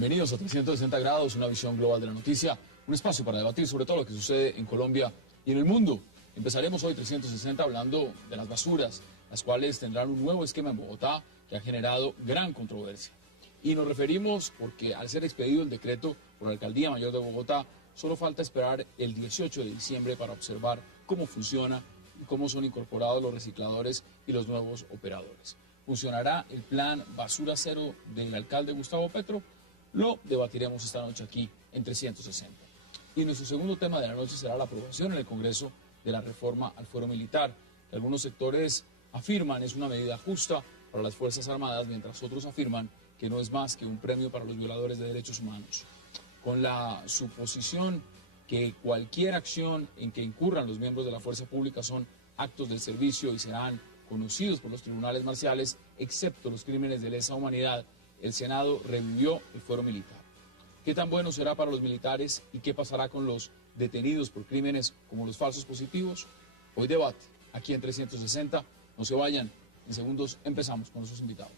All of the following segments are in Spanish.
Bienvenidos a 360 grados, una visión global de la noticia, un espacio para debatir sobre todo lo que sucede en Colombia y en el mundo. Empezaremos hoy 360 hablando de las basuras, las cuales tendrán un nuevo esquema en Bogotá que ha generado gran controversia. Y nos referimos porque al ser expedido el decreto por la Alcaldía Mayor de Bogotá, solo falta esperar el 18 de diciembre para observar cómo funciona y cómo son incorporados los recicladores y los nuevos operadores. ¿Funcionará el plan Basura Cero del alcalde Gustavo Petro? Lo debatiremos esta noche aquí en 360. Y nuestro segundo tema de la noche será la aprobación en el Congreso de la reforma al fuero militar, que algunos sectores afirman es una medida justa para las Fuerzas Armadas, mientras otros afirman que no es más que un premio para los violadores de derechos humanos. Con la suposición que cualquier acción en que incurran los miembros de la fuerza pública son actos del servicio y serán conocidos por los tribunales marciales, excepto los crímenes de lesa humanidad, el Senado revivió el fuero militar. ¿Qué tan bueno será para los militares y qué pasará con los detenidos por crímenes como los falsos positivos? Hoy debate, aquí en 360. No se vayan, en segundos empezamos con nuestros invitados.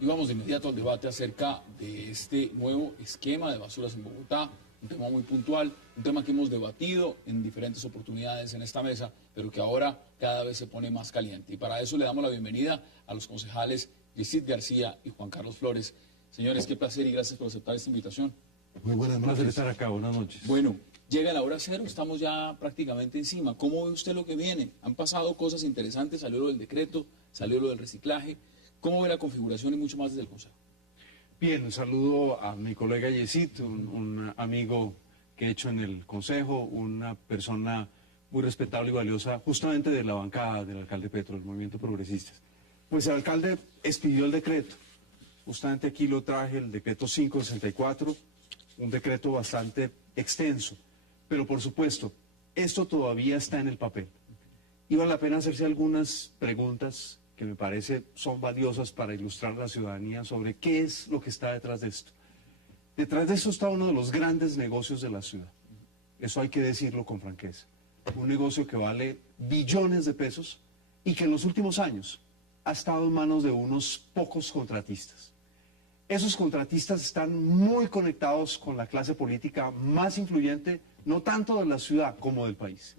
Y vamos de inmediato al debate acerca de este nuevo esquema de basuras en Bogotá, un tema muy puntual, un tema que hemos debatido en diferentes oportunidades en esta mesa, pero que ahora cada vez se pone más caliente. Y para eso le damos la bienvenida a los concejales Yesid García y Juan Carlos Flores. Señores, qué placer y gracias por aceptar esta invitación. Muy buenas noches. Un placer estar acá, buenas noches. Bueno, llega la hora cero, estamos ya prácticamente encima. ¿Cómo ve usted lo que viene? Han pasado cosas interesantes, salió lo del decreto, salió lo del reciclaje. ¿Cómo ve la configuración y mucho más desde el Consejo? Bien, un saludo a mi colega Yesid, un amigo que he hecho en el Consejo, una persona muy respetable y valiosa, justamente de la bancada del alcalde Petro, del Movimiento Progresistas. Pues el alcalde expidió el decreto, justamente aquí lo traje, el decreto 564, un decreto bastante extenso, pero por supuesto, esto todavía está en el papel. Y vale la pena hacerse algunas preguntas que me parece son valiosas para ilustrar a la ciudadanía sobre qué es lo que está detrás de esto. Detrás de esto está uno de los grandes negocios de la ciudad. Eso hay que decirlo con franqueza. Un negocio que vale billones de pesos y que en los últimos años ha estado en manos de unos pocos contratistas. Esos contratistas están muy conectados con la clase política más influyente, no tanto de la ciudad como del país.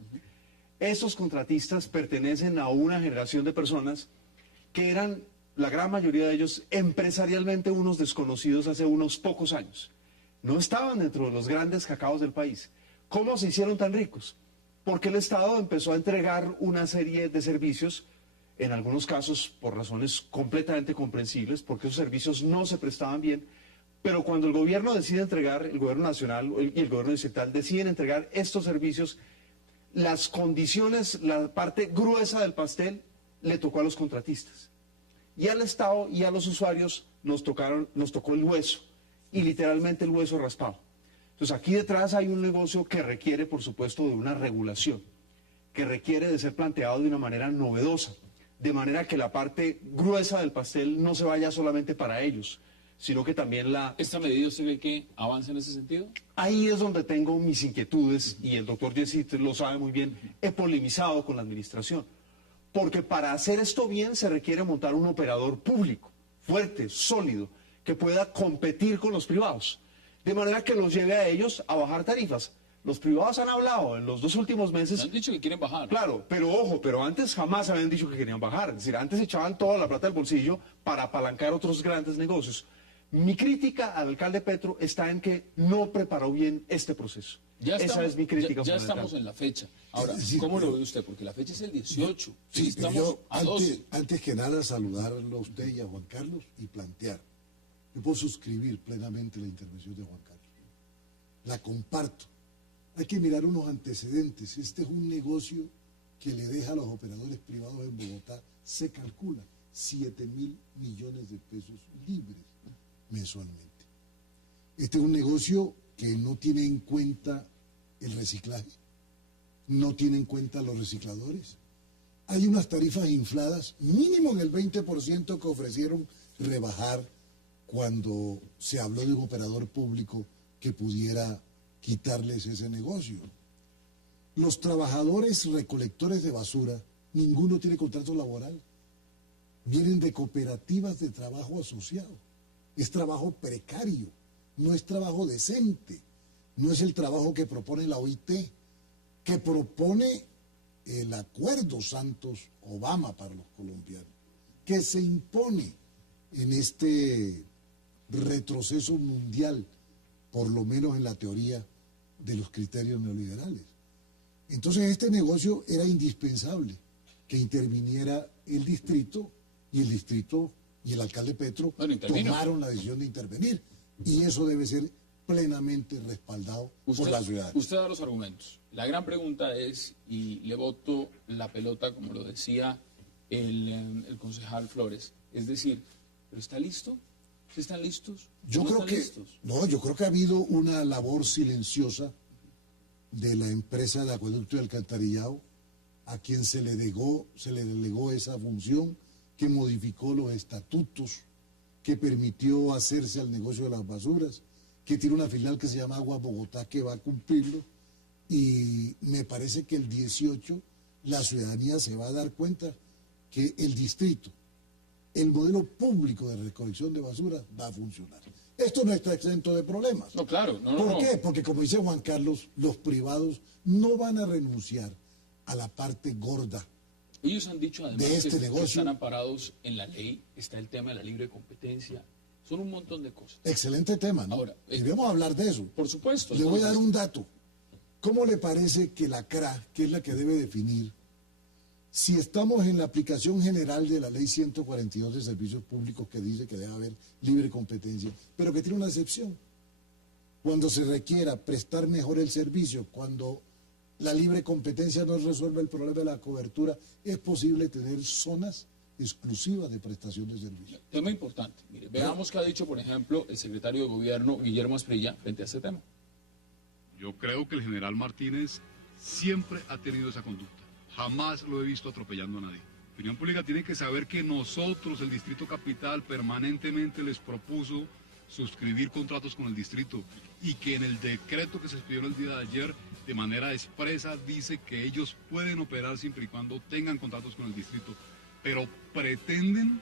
Esos contratistas pertenecen a una generación de personas que eran, la gran mayoría de ellos, empresarialmente unos desconocidos hace unos pocos años. No estaban dentro de los grandes cacaos del país. ¿Cómo se hicieron tan ricos? Porque el Estado empezó a entregar una serie de servicios, en algunos casos por razones completamente comprensibles, porque esos servicios no se prestaban bien, pero cuando el gobierno decide entregar, el gobierno nacional y el gobierno distrital deciden entregar estos servicios, las condiciones, la parte gruesa del pastel, le tocó a los contratistas. Y al Estado y a los usuarios nos tocó el hueso, y literalmente el hueso raspado. Entonces aquí detrás hay un negocio que requiere, por supuesto, de una regulación, que requiere de ser planteado de una manera novedosa, de manera que la parte gruesa del pastel no se vaya solamente para ellos, sino que también la... ¿Esta medida usted ve que avanza en ese sentido? Ahí es donde tengo mis inquietudes, y el doctor Yesid lo sabe muy bien, he polemizado con la administración. Porque para hacer esto bien se requiere montar un operador público, fuerte, sólido, que pueda competir con los privados, de manera que los lleve a ellos a bajar tarifas. Los privados han hablado en los 2 últimos meses... Han dicho que quieren bajar. Claro, pero ojo, pero antes jamás habían dicho que querían bajar. Es decir, antes echaban toda la plata del bolsillo para apalancar otros grandes negocios. Mi crítica al alcalde Petro está en que no preparó bien este proceso. Esa es mi crítica. Ya estamos en la fecha. Ahora, Sí, ¿cómo lo ve usted? Porque la fecha es el 18. Sí, estamos pero yo a 12. antes que nada saludarlo a usted y a Juan Carlos y plantear. Yo puedo suscribir plenamente la intervención de Juan Carlos. La comparto. Hay que mirar unos antecedentes. Este es un negocio que le deja a los operadores privados en Bogotá, se calcula, 7.000 millones de pesos libres mensualmente. Este es un negocio que no tiene en cuenta el reciclaje, no tiene en cuenta los recicladores. Hay unas tarifas infladas, mínimo en el 20% que ofrecieron rebajar cuando se habló de un operador público que pudiera quitarles ese negocio. Los trabajadores recolectores de basura, ninguno tiene contrato laboral. Vienen de cooperativas de trabajo asociado. Es trabajo precario, no es trabajo decente, no es el trabajo que propone la OIT, que propone el acuerdo Santos-Obama para los colombianos, que se impone en este retroceso mundial, por lo menos en la teoría de los criterios neoliberales. Entonces este negocio era indispensable que interviniera el distrito, y el distrito y el alcalde Petro tomaron la decisión de intervenir, y eso debe ser plenamente respaldado por la ciudad. Usted da los argumentos. La gran pregunta es, y le boto la pelota, como lo decía el concejal Flores, es decir, ¿pero está listo? ¿Sí están listos? Yo creo que ha habido una labor silenciosa de la empresa de acueducto y alcantarillado, a quien se le delegó esa función, que modificó los estatutos, que permitió hacerse al negocio de las basuras, que tiene una filial que se llama Agua Bogotá, que va a cumplirlo, y me parece que el 18 la ciudadanía se va a dar cuenta que el distrito, el modelo público de recolección de basura va a funcionar. Esto no está exento de problemas. No, claro. ¿Por qué? Porque, como dice Juan Carlos, los privados no van a renunciar a la parte gorda. Ellos han dicho además de este negocio, que están amparados en la ley, está el tema de la libre competencia, son un montón de cosas. Excelente tema, ¿no? Ahora, debemos hablar de eso. Por supuesto. Le voy a dar un dato. ¿Cómo le parece que la CRA, que es la que debe definir, si estamos en la aplicación general de la ley 142 de servicios públicos, que dice que debe haber libre competencia, pero que tiene una excepción? Cuando se requiera prestar mejor el servicio, cuando la libre competencia no resuelve el problema de la cobertura, es posible tener zonas exclusivas de prestación de servicios. Tema importante. Mire, veamos qué ha dicho, por ejemplo, el secretario de Gobierno, Guillermo Asprilla, frente a este tema. Yo creo que el general Martínez siempre ha tenido esa conducta. Jamás lo he visto atropellando a nadie. La opinión pública tiene que saber que nosotros, el Distrito Capital, permanentemente les propuso suscribir contratos con el distrito, y que en el decreto que se expidió el día de ayer, de manera expresa, dice que ellos pueden operar siempre y cuando tengan contratos con el distrito, pero pretenden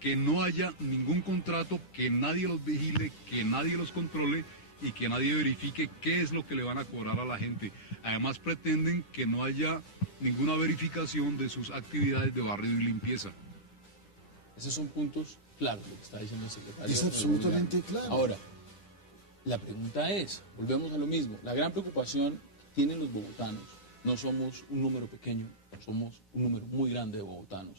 que no haya ningún contrato, que nadie los vigile, que nadie los controle y que nadie verifique qué es lo que le van a cobrar a la gente. Además pretenden que no haya ninguna verificación de sus actividades de barrido y limpieza. Esos son puntos claros, lo que está diciendo el secretario. Es absolutamente claro. Ahora, la pregunta es, volvemos a lo mismo, la gran preocupación tienen los bogotanos, no somos un número pequeño, somos un número muy grande de bogotanos,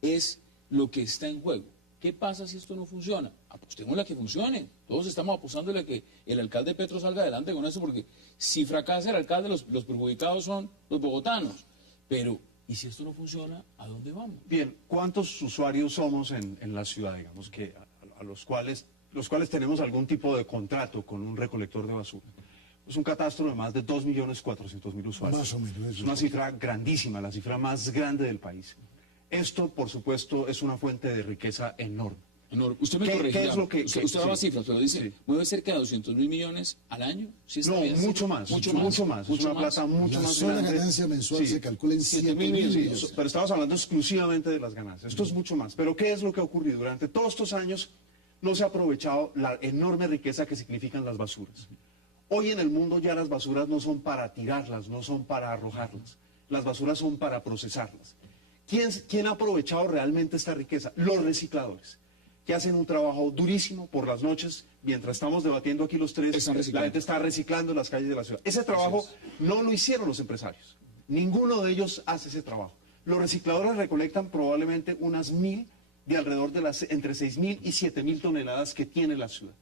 es lo que está en juego. ¿Qué pasa si esto no funciona? Apostémosle a que funcione. Todos estamos apostándole a que el alcalde Petro salga adelante con eso, porque si fracasa el alcalde, los perjudicados son los bogotanos. Pero, ¿y si esto no funciona, a dónde vamos? Bien, ¿cuántos usuarios somos en la ciudad, digamos, que a los cuales tenemos algún tipo de contrato con un recolector de basura? Es un catastro de más de 2.400.000 usuarios. Más o menos. Es una cifra grandísima, la cifra más grande del país. Esto, por supuesto, es una fuente de riqueza enorme. Usted me corregirá. ¿Qué es lo que, usted daba cifras, pero dice, sí, mueve cerca de 200.000 millones al año. ¿Sí está no, bien? mucho más. Es una plata mucho más grande. grande. La ganancia mensual se calcula en 7.000 millones. Pero estamos hablando exclusivamente de las ganancias. Esto es mucho más. Pero ¿qué es lo que ha ocurrido? Durante todos estos años no se ha aprovechado la enorme riqueza que significan las basuras. Hoy en el mundo ya las basuras no son para tirarlas, no son para arrojarlas. Las basuras son para procesarlas. ¿Quién ha aprovechado realmente esta riqueza? Los recicladores, que hacen un trabajo durísimo por las noches, mientras estamos debatiendo aquí los tres, la gente está reciclando en las calles de la ciudad. Ese trabajo no lo hicieron los empresarios, ninguno de ellos hace ese trabajo. Los recicladores recolectan probablemente unas 1.000 de alrededor de las entre 6.000 y 7.000 toneladas que tiene la ciudad.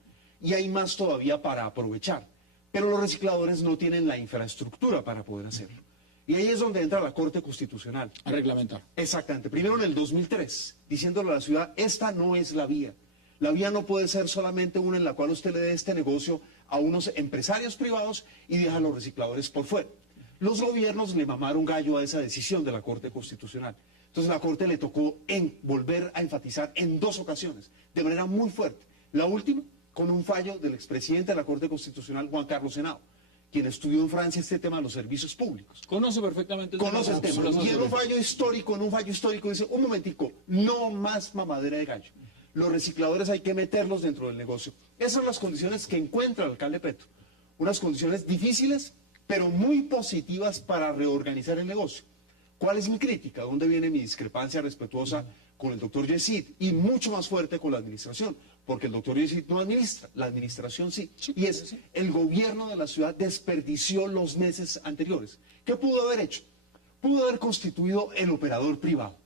Y hay más todavía para aprovechar, pero los recicladores no tienen la infraestructura para poder hacerlo. Y ahí es donde entra la Corte Constitucional. A reglamentar. Exactamente. Primero en el 2003, diciéndole a la ciudad, esta no es la vía. La vía no puede ser solamente una en la cual usted le dé este negocio a unos empresarios privados y deja a los recicladores por fuera. Los gobiernos le mamaron gallo a esa decisión de la Corte Constitucional. Entonces la Corte le tocó volver a enfatizar en 2 ocasiones, de manera muy fuerte, La última, con un fallo del expresidente de la Corte Constitucional, Juan Carlos Henao, quien estudió en Francia este tema de los servicios públicos. Conoce perfectamente el tema. Conoce el tema. Y en un fallo histórico, dice, un momentico, no más mamadera de gallo. Los recicladores hay que meterlos dentro del negocio. Esas son las condiciones que encuentra el alcalde Petro. Unas condiciones difíciles, pero muy positivas para reorganizar el negocio. ¿Cuál es mi crítica? ¿Dónde viene mi discrepancia respetuosa con el doctor Yesid? Y mucho más fuerte con la administración, porque el doctor Yesid no administra, la administración sí. Y es, el gobierno de la ciudad desperdició los meses anteriores. ¿Qué pudo haber hecho? Pudo haber constituido el operador privado.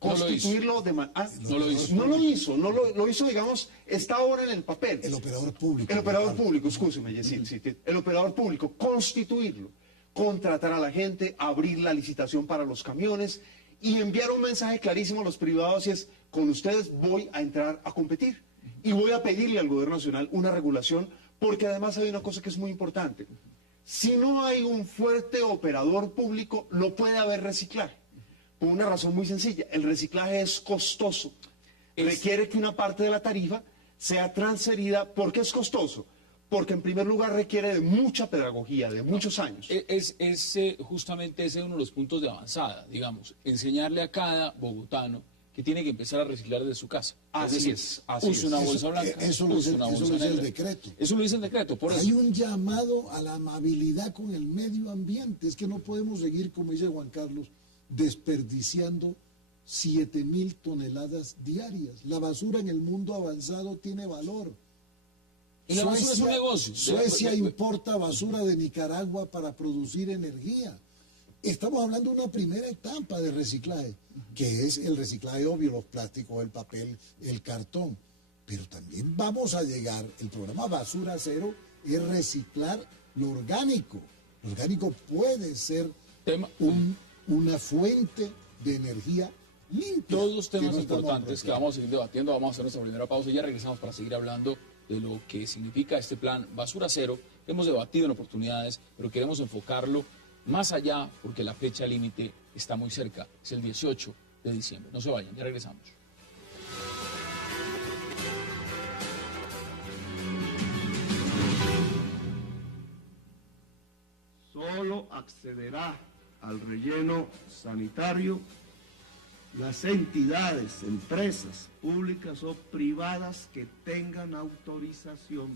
Constituirlo de manera... No lo hizo. No lo hizo, digamos, está ahora en el papel. El operador público. El operador público, escúcheme, Yesid, sí, el operador público, constituirlo, contratar a la gente, abrir la licitación para los camiones y enviar un mensaje clarísimo a los privados y es, con ustedes voy a entrar a competir y voy a pedirle al gobierno nacional una regulación, porque además hay una cosa que es muy importante. Si no hay un fuerte operador público, lo puede haber reciclaje. Por una razón muy sencilla, el reciclaje es costoso, requiere que una parte de la tarifa sea transferida. ¿Por qué es costoso? Porque en primer lugar requiere de mucha pedagogía, de muchos años. Justamente ese es uno de los puntos de avanzada, digamos, enseñarle a cada bogotano que tiene que empezar a reciclar desde su casa. Así es. Use una bolsa blanca, eso lo dice el decreto. Eso lo dice el decreto, por eso. Hay un llamado a la amabilidad con el medio ambiente. Es que no podemos seguir, como dice Juan Carlos, desperdiciando 7.000 toneladas diarias. La basura en el mundo avanzado tiene valor. Y la basura es un negocio. Suecia importa basura de Nicaragua para producir energía. Estamos hablando de una primera etapa de reciclaje, que es el reciclaje obvio, los plásticos, el papel, el cartón. Pero también vamos a llegar, el programa Basura Cero es reciclar lo orgánico. Lo orgánico puede ser una fuente de energía limpia. Todos temas importantes que vamos a seguir debatiendo. Vamos a hacer nuestra primera pausa y ya regresamos para seguir hablando de lo que significa este plan Basura Cero, que hemos debatido en oportunidades, pero queremos enfocarlo más allá porque la fecha límite está muy cerca, es el 18 de diciembre. No se vayan, ya regresamos. Solo accederá al relleno sanitario las entidades, empresas públicas o privadas que tengan autorización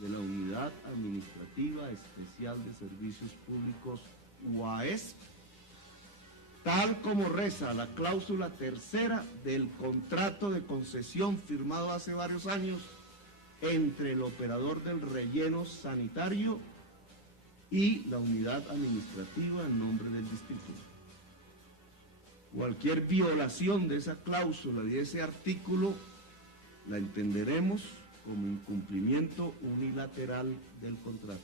de la Unidad Administrativa Especial de Servicios Públicos, UAESP, tal como reza la cláusula tercera del contrato de concesión firmado hace varios años entre el operador del relleno sanitario y la unidad administrativa en nombre del distrito. Cualquier violación de esa cláusula y de ese artículo la entenderemos como incumplimiento unilateral del contrato.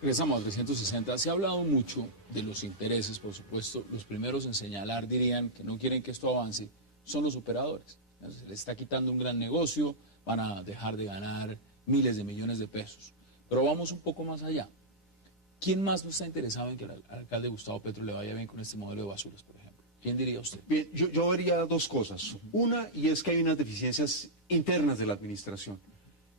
Regresamos al 360. Se ha hablado mucho de los intereses, por supuesto. Los primeros en señalar dirían que no quieren que esto avance son los operadores. Se les está quitando un gran negocio, van a dejar de ganar miles de millones de pesos. Pero vamos un poco más allá. ¿Quién más no está interesado en que al alcalde Gustavo Petro le vaya bien con este modelo de basuras, por ejemplo? ¿Quién diría usted? Bien, yo vería dos cosas. Una, y es que hay unas deficiencias internas de la administración,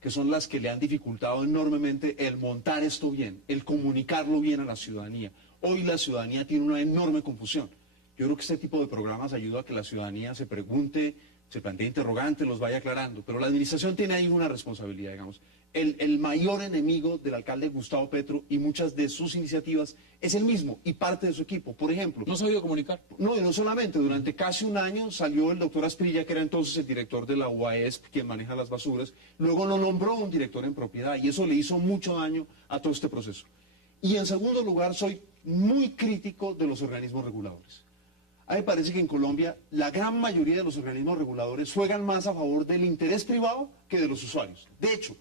que son las que le han dificultado enormemente el montar esto bien, el comunicarlo bien a la ciudadanía. Hoy la ciudadanía tiene una enorme confusión. Yo creo que este tipo de programas ayuda a que la ciudadanía se pregunte, se plantee interrogantes, los vaya aclarando. Pero la administración tiene ahí una responsabilidad, digamos. El mayor enemigo del alcalde Gustavo Petro y muchas de sus iniciativas es el mismo y parte de su equipo. Por ejemplo... ¿No ha sabido comunicar? No, y no solamente. Durante casi un año salió el doctor Asprilla, que era entonces el director de la UAESP, quien maneja las basuras. Luego lo nombró un director en propiedad y eso le hizo mucho daño a todo este proceso. Y en segundo lugar, soy muy crítico de los organismos reguladores. A mí me parece que en Colombia la gran mayoría de los organismos reguladores juegan más a favor del interés privado que de los usuarios. De hecho,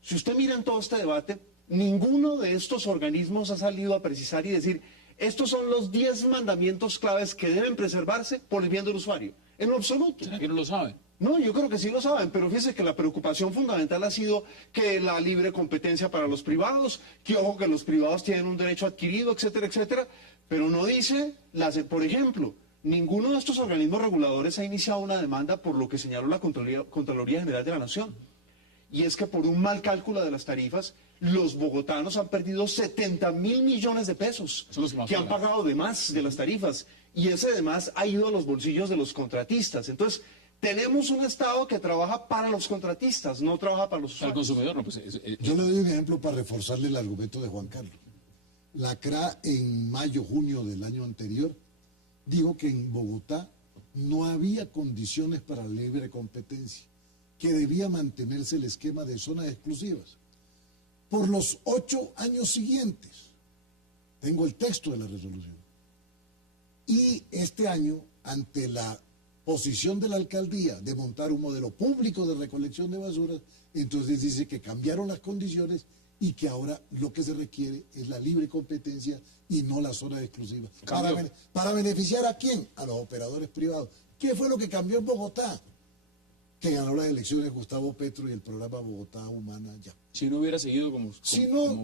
si usted mira en todo este debate, ninguno de estos organismos ha salido a precisar y decir, estos son los 10 mandamientos claves que deben preservarse por el bien del usuario. En lo absoluto. ¿Será que no lo saben? No, yo creo que sí lo saben, pero fíjese que la preocupación fundamental ha sido que la libre competencia para los privados, que ojo que los privados tienen un derecho adquirido, etcétera, etcétera, pero no dice, por ejemplo, ninguno de estos organismos reguladores ha iniciado una demanda por lo que señaló la Contraloría General de la Nación. Y es que por un mal cálculo de las tarifas, los bogotanos han perdido 70.000 millones de pesos que han pagado de más de las tarifas. Y ese de más ha ido a los bolsillos de los contratistas. Entonces, tenemos un Estado que trabaja para los contratistas, no trabaja para los usuarios. Al consumidor, no, pues, Yo le doy un ejemplo para reforzarle el argumento de Juan Carlos. La CRA en mayo, junio del año anterior dijo que en Bogotá no había condiciones para la libre competencia, que debía mantenerse el esquema de zonas exclusivas. Por los 8 años siguientes, tengo el texto de la resolución, y este año, ante la posición de la alcaldía de montar un modelo público de recolección de basuras, entonces dice que cambiaron las condiciones y que ahora lo que se requiere es la libre competencia y no la zona exclusiva. ¿Para beneficiar a quién? A los operadores privados. ¿Qué fue lo que cambió en Bogotá? Que ganó las elecciones Gustavo Petro y el programa Bogotá Humana Ya. Si no hubiera seguido como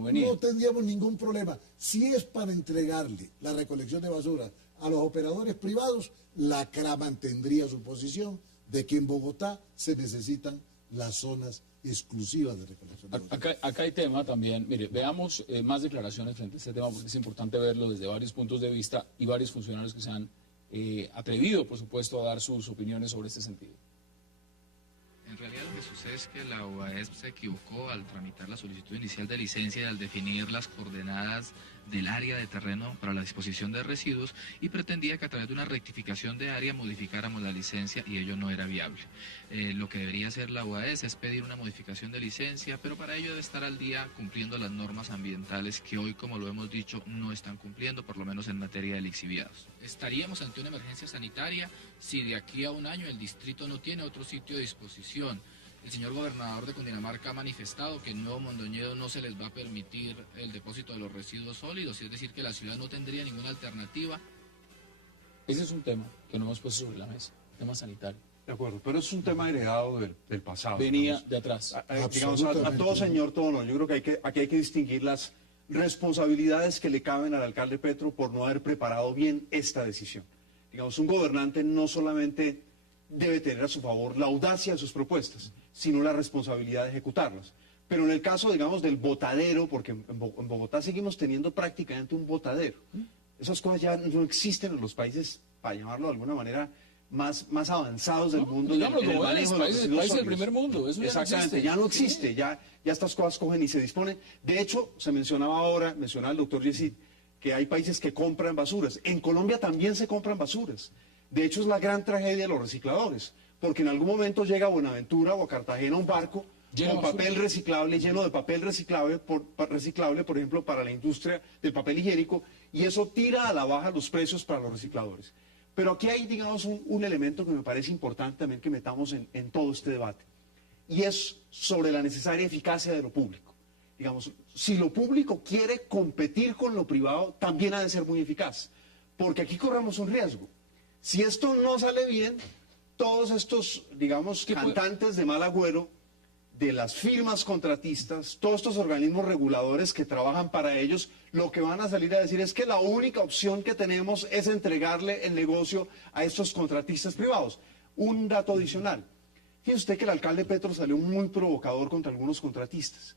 venía. No tendríamos ningún problema. Si es para entregarle la recolección de basura a los operadores privados, la CRA mantendría su posición de que en Bogotá se necesitan las zonas exclusivas de recolección de basura. Acá hay tema también. Mire, veamos más declaraciones frente a este tema porque es importante verlo desde varios puntos de vista y varios funcionarios que se han atrevido, por supuesto, a dar sus opiniones sobre este sentido. En realidad lo que sucede es que la UAES se equivocó al tramitar la solicitud inicial de licencia y al definir las coordenadas del área de terreno para la disposición de residuos y pretendía que a través de una rectificación de área modificáramos la licencia y ello no era viable. Lo que debería hacer la UAES es pedir una modificación de licencia, pero para ello debe estar al día cumpliendo las normas ambientales que hoy, como lo hemos dicho, no están cumpliendo, por lo menos en materia de lixiviados. Estaríamos ante una emergencia sanitaria si de aquí a un año el distrito no tiene otro sitio de disposición. El señor gobernador de Cundinamarca ha manifestado que en Nuevo Mondoñedo no se les va a permitir el depósito de los residuos sólidos, es decir, que la ciudad no tendría ninguna alternativa. Ese es un tema que no hemos puesto sobre la mesa, tema sanitario. De acuerdo, pero es un tema heredado del pasado. Venía digamos, de atrás. Digamos, a todo señor, todo no. Yo creo que aquí hay que distinguir las responsabilidades que le caben al alcalde Petro por no haber preparado bien esta decisión. Digamos, un gobernante no solamente debe tener a su favor la audacia de sus propuestas, sino la responsabilidad de ejecutarlas. Pero en el caso, digamos, del botadero, porque en Bogotá seguimos teniendo prácticamente un botadero. Esas cosas ya no existen en los países, para llamarlo de alguna manera, más avanzados del mundo. Digámoslo como es, países del primer mundo. Eso exactamente, ya no existe, ya estas cosas cogen y se disponen. De hecho, se mencionaba el doctor Yesid, que hay países que compran basuras. En Colombia también se compran basuras. De hecho, es la gran tragedia de los recicladores, porque en algún momento llega a Buenaventura o a Cartagena un barco con papel reciclable, lleno de papel reciclable, por ejemplo, para la industria del papel higiénico, y eso tira a la baja los precios para los recicladores. Pero aquí hay, digamos, un elemento que me parece importante también que metamos en todo este debate, y es sobre la necesaria eficacia de lo público. Digamos, si lo público quiere competir con lo privado, también ha de ser muy eficaz, porque aquí corremos un riesgo. Si esto no sale bien, todos estos, digamos, cantantes de mal agüero, de las firmas contratistas, todos estos organismos reguladores que trabajan para ellos, lo que van a salir a decir es que la única opción que tenemos es entregarle el negocio a estos contratistas privados. Un dato adicional. Fíjese usted que el alcalde Petro salió muy provocador contra algunos contratistas.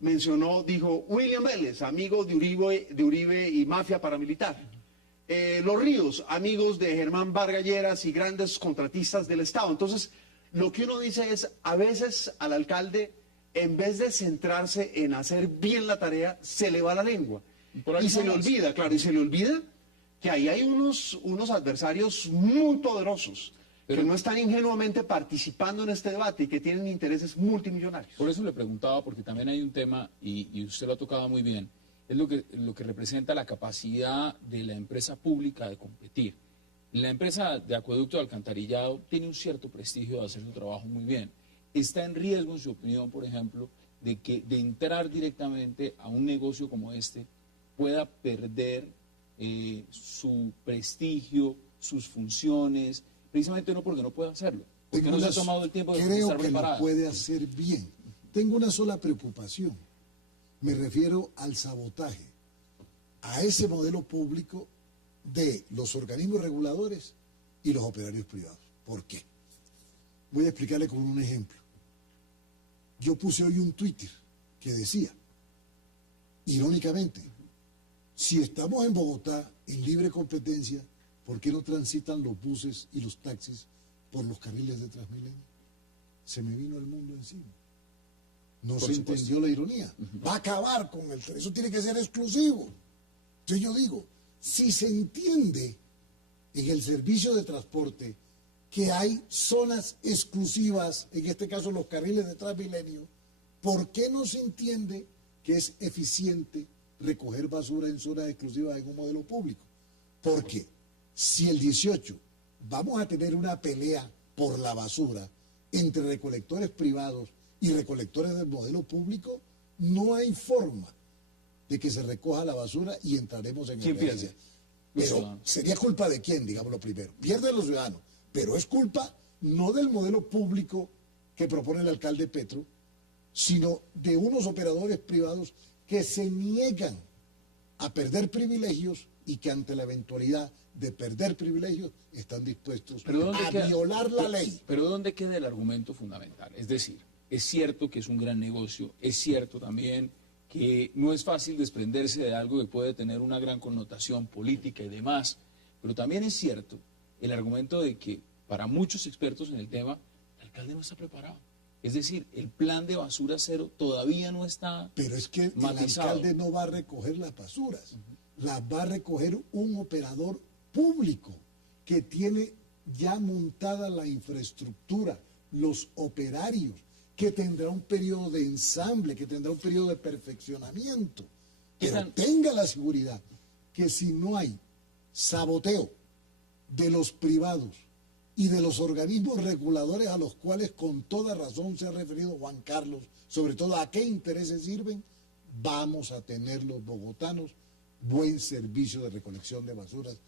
Dijo, William Vélez, amigo de Uribe y mafia paramilitar. Los Ríos, amigos de Germán Vargas Lleras y grandes contratistas del Estado. Entonces, lo que uno dice es, a veces al alcalde, en vez de centrarse en hacer bien la tarea, se le va la lengua. Y se le olvida, que ahí hay unos adversarios muy poderosos, que no están ingenuamente participando en este debate y que tienen intereses multimillonarios. Por eso le preguntaba, porque también hay un tema, y usted lo ha tocado muy bien, es lo que representa la capacidad de la empresa pública de competir. La empresa de acueducto de alcantarillado tiene un cierto prestigio de hacer su trabajo muy bien. ¿Está en riesgo, en su opinión, por ejemplo, de entrar directamente a un negocio como este pueda perder su prestigio, sus funciones, precisamente no porque no pueda hacerlo, porque no se ha tomado el tiempo de estar preparada? Creo que lo puede hacer bien. Tengo una sola preocupación. Me refiero al sabotaje, a ese modelo público de los organismos reguladores y los operarios privados. ¿Por qué? Voy a explicarle con un ejemplo. Yo puse hoy un Twitter que decía, irónicamente, si estamos en Bogotá en libre competencia, ¿por qué no transitan los buses y los taxis por los carriles de Transmilenio? Se me vino el mundo encima. No se entendió la ironía. Va a acabar con el tren. Eso tiene que ser exclusivo. Entonces yo digo, si se entiende en el servicio de transporte que hay zonas exclusivas, en este caso los carriles de Transmilenio, ¿por qué no se entiende que es eficiente recoger basura en zonas exclusivas en un modelo público? Porque si el 18 vamos a tener una pelea por la basura entre recolectores privados y recolectores del modelo público, no hay forma de que se recoja la basura y entraremos en emergencia. Pero sería culpa de quién, digámoslo primero. Pierden los ciudadanos, pero es culpa no del modelo público que propone el alcalde Petro, sino de unos operadores privados que se niegan a perder privilegios y que ante la eventualidad de perder privilegios están dispuestos a violar la ley. Pero ¿dónde queda el argumento fundamental? Es decir, es cierto que es un gran negocio, es cierto también que no es fácil desprenderse de algo que puede tener una gran connotación política y demás, pero también es cierto el argumento de que para muchos expertos en el tema, el alcalde no está preparado. Es decir, el plan de basura cero todavía no está Pero es que matizado. El alcalde no va a recoger las basuras, las va a recoger un operador público que tiene ya montada la infraestructura, los operarios, que tendrá un periodo de ensamble, que tendrá un periodo de perfeccionamiento. Pero tenga la seguridad que si no hay saboteo de los privados y de los organismos reguladores a los cuales con toda razón se ha referido Juan Carlos, sobre todo a qué intereses sirven, vamos a tener los bogotanos buen servicio de recolección de basuras.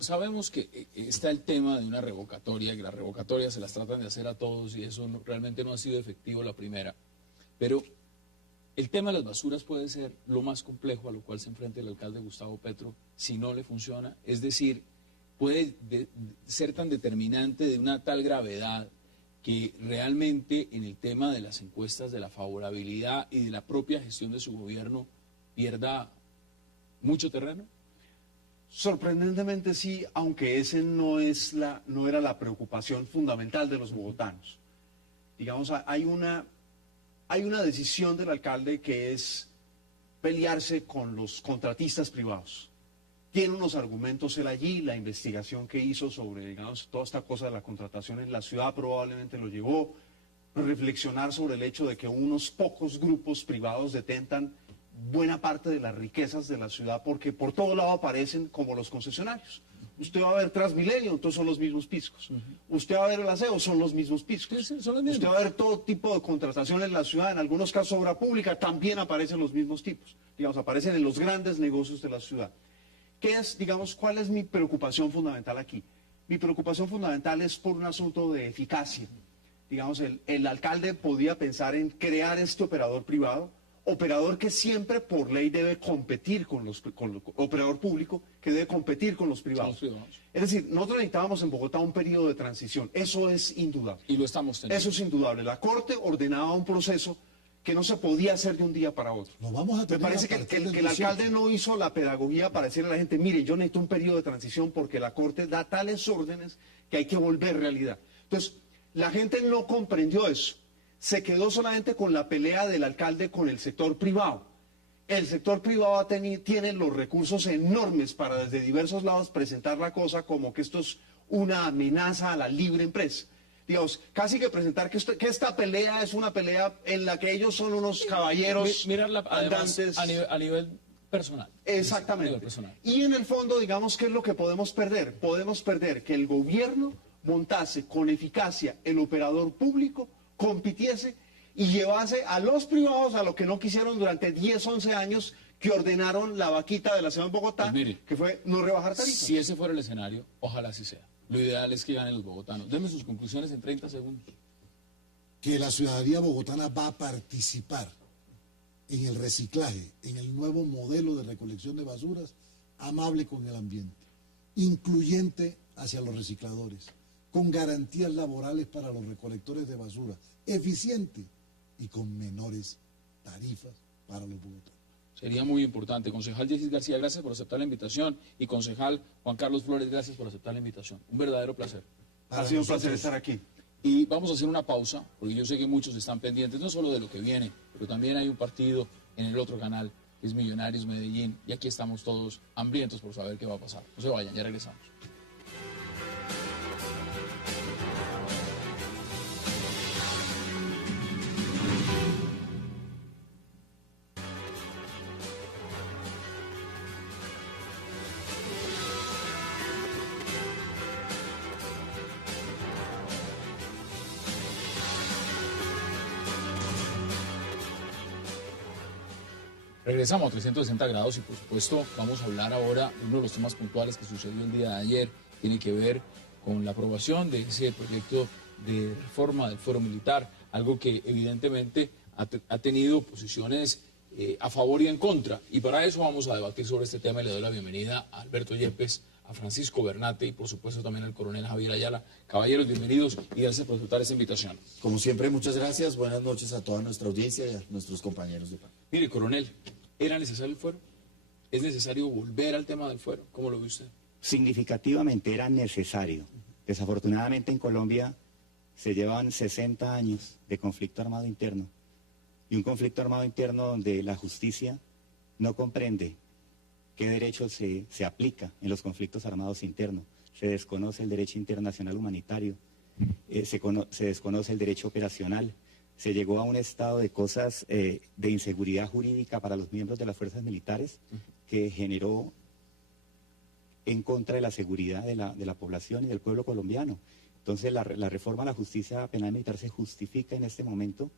Sabemos que está el tema de una revocatoria, que las revocatorias se las tratan de hacer a todos y eso realmente no ha sido efectivo la primera. Pero el tema de las basuras puede ser lo más complejo a lo cual se enfrenta el alcalde Gustavo Petro si no le funciona. Es decir, puede ser tan determinante de una tal gravedad que realmente en el tema de las encuestas de la favorabilidad y de la propia gestión de su gobierno pierda mucho terreno. Sorprendentemente sí, aunque ese no era la preocupación fundamental de los bogotanos. Digamos, hay una decisión del alcalde que es pelearse con los contratistas privados. Tiene unos argumentos él allí, la investigación que hizo sobre, digamos, toda esta cosa de la contratación en la ciudad probablemente lo llevó a reflexionar sobre el hecho de que unos pocos grupos privados detentan buena parte de las riquezas de la ciudad porque por todo lado aparecen como los concesionarios. Usted va a ver Transmilenio, entonces son los mismos piscos. Usted va a ver el aseo, son los mismos piscos. Sí, son los mismos. Usted va a ver todo tipo de contratación en la ciudad, en algunos casos obra pública, también aparecen los mismos tipos. Digamos, aparecen en los grandes negocios de la ciudad. ¿Cuál es mi preocupación fundamental aquí? Mi preocupación fundamental es por un asunto de eficacia. Digamos, el alcalde podía pensar en crear este operador privado, operador que siempre por ley debe competir con operador público que debe competir con los privados. Es decir, nosotros necesitábamos en Bogotá un periodo de transición, eso es indudable. Y lo estamos teniendo. Eso es indudable. La Corte ordenaba un proceso que no se podía hacer de un día para otro. Lo vamos a tener. Me parece que el alcalde no hizo la pedagogía para decirle a la gente, mire, yo necesito un periodo de transición porque la Corte da tales órdenes que hay que volver realidad. Entonces, la gente no comprendió eso. Se quedó solamente con la pelea del alcalde con el sector privado. El sector privado tiene los recursos enormes para desde diversos lados presentar la cosa como que esto es una amenaza a la libre empresa. Digamos, casi que presentar que esta pelea es una pelea en la que ellos son unos caballeros mirarla andantes. A nivel personal. Exactamente. A nivel personal. Y en el fondo, digamos, ¿qué es lo que podemos perder? Podemos perder que el gobierno montase con eficacia el operador público, compitiese y llevase a los privados a lo que no quisieron durante 10, 11 años que ordenaron la vaquita de la ciudad de Bogotá, Pues mire, que fue no rebajar tarifas. Si ese fuera el escenario, ojalá así sea. Lo ideal es que ganen los bogotanos. Denme sus conclusiones en 30 segundos. Que la ciudadanía bogotana va a participar en el reciclaje, en el nuevo modelo de recolección de basuras, amable con el ambiente. incluyente hacia los recicladores, con garantías laborales para los recolectores de basura, eficiente y con menores tarifas para los bogotanos. Sería muy importante. Concejal Yesid García, gracias por aceptar la invitación. Y concejal Juan Carlos Flores, gracias por aceptar la invitación. Un verdadero placer. Ha sido un placer estar aquí. Y vamos a hacer una pausa, porque yo sé que muchos están pendientes, no solo de lo que viene, pero también hay un partido en el otro canal, que es Millonarios Medellín, y aquí estamos todos hambrientos por saber qué va a pasar. No se vayan, ya regresamos. Regresamos a 360 grados y por supuesto vamos a hablar ahora de uno de los temas puntuales que sucedió el día de ayer. Tiene que ver con la aprobación de ese proyecto de reforma del fuero militar, algo que evidentemente ha tenido posiciones a favor y en contra. Y para eso vamos a debatir sobre este tema y le doy la bienvenida a Alberto Yepes, a Francisco Bernate y por supuesto también al coronel Javier Ayala. Caballeros, bienvenidos y gracias por aceptar esta invitación. Como siempre, muchas gracias. Buenas noches a toda nuestra audiencia y a nuestros compañeros de PAN. Mire, coronel, ¿era necesario el fuero? ¿Es necesario volver al tema del fuero? ¿Cómo lo ve usted? Significativamente era necesario. Desafortunadamente en Colombia se llevan 60 años de conflicto armado interno. Y un conflicto armado interno donde la justicia no comprende qué derecho se aplica en los conflictos armados internos. Se desconoce el derecho internacional humanitario, se desconoce el derecho operacional. Se llegó a un estado de cosas de inseguridad jurídica para los miembros de las fuerzas militares que generó en contra de la seguridad de la población y del pueblo colombiano. Entonces la reforma a la justicia penal militar se justifica en este momento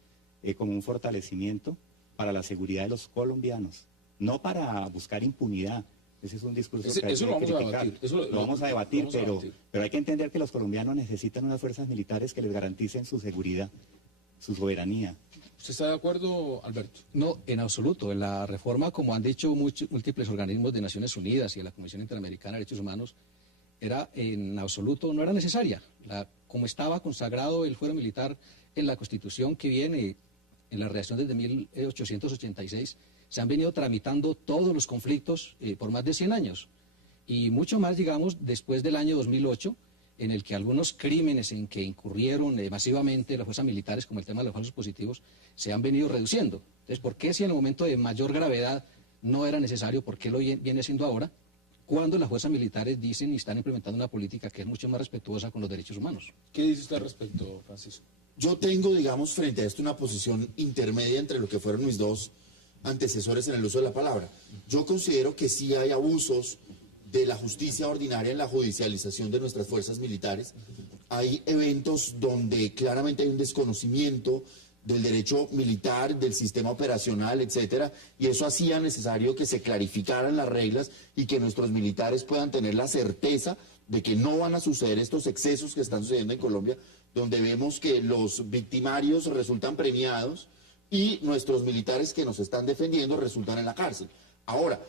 como un fortalecimiento para la seguridad de los colombianos, no para buscar impunidad. Ese es un discurso que hay que criticar. Lo vamos a debatir, pero hay que entender que los colombianos necesitan unas fuerzas militares que les garanticen su seguridad, su soberanía. ¿Usted está de acuerdo, Alberto? No, en absoluto. En la reforma, como han dicho múltiples organismos de Naciones Unidas y de la Comisión Interamericana de Derechos Humanos, en absoluto no era necesaria. Como estaba consagrado el fuero militar en la Constitución que viene en la redacción desde 1886, se han venido tramitando todos los conflictos por más de 100 años. Y mucho más, digamos, después del año 2008, en el que algunos crímenes en que incurrieron masivamente las fuerzas militares, como el tema de los falsos positivos, se han venido reduciendo. Entonces, ¿por qué si en el momento de mayor gravedad no era necesario, por qué lo viene haciendo ahora, cuando las fuerzas militares dicen y están implementando una política que es mucho más respetuosa con los derechos humanos? ¿Qué dice usted al respecto, Francisco? Yo tengo, digamos, frente a esto una posición intermedia entre lo que fueron mis dos antecesores en el uso de la palabra. Yo considero que sí hay abusos de la justicia ordinaria en la judicialización de nuestras fuerzas militares. Hay eventos donde claramente hay un desconocimiento del derecho militar, del sistema operacional, etcétera, y eso hacía necesario que se clarificaran las reglas y que nuestros militares puedan tener la certeza de que no van a suceder estos excesos que están sucediendo en Colombia, donde vemos que los victimarios resultan premiados y nuestros militares que nos están defendiendo resultan en la cárcel. Ahora,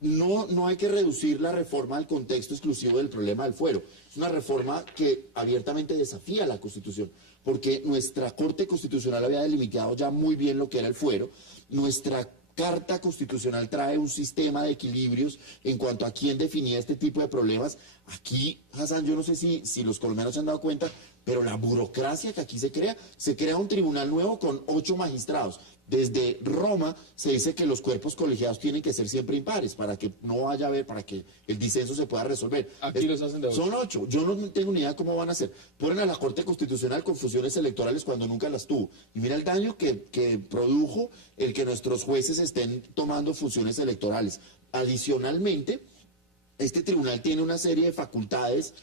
no hay que reducir la reforma al contexto exclusivo del problema del fuero. Es una reforma que abiertamente desafía la Constitución, porque nuestra Corte Constitucional había delimitado ya muy bien lo que era el fuero. Nuestra Carta Constitucional trae un sistema de equilibrios en cuanto a quién definía este tipo de problemas. Aquí, Hassan, yo no sé si los colombianos se han dado cuenta, pero la burocracia que aquí se crea un tribunal nuevo con 8 magistrados. Desde Roma se dice que los cuerpos colegiados tienen que ser siempre impares para que no vaya a haber, para que el disenso se pueda resolver. Aquí los hacen de 8. Son 8. Yo no tengo ni idea cómo van a hacer. Ponen a la Corte Constitucional con funciones electorales cuando nunca las tuvo. Y mira el daño que produjo el que nuestros jueces estén tomando funciones electorales. Adicionalmente, este tribunal tiene una serie de facultades,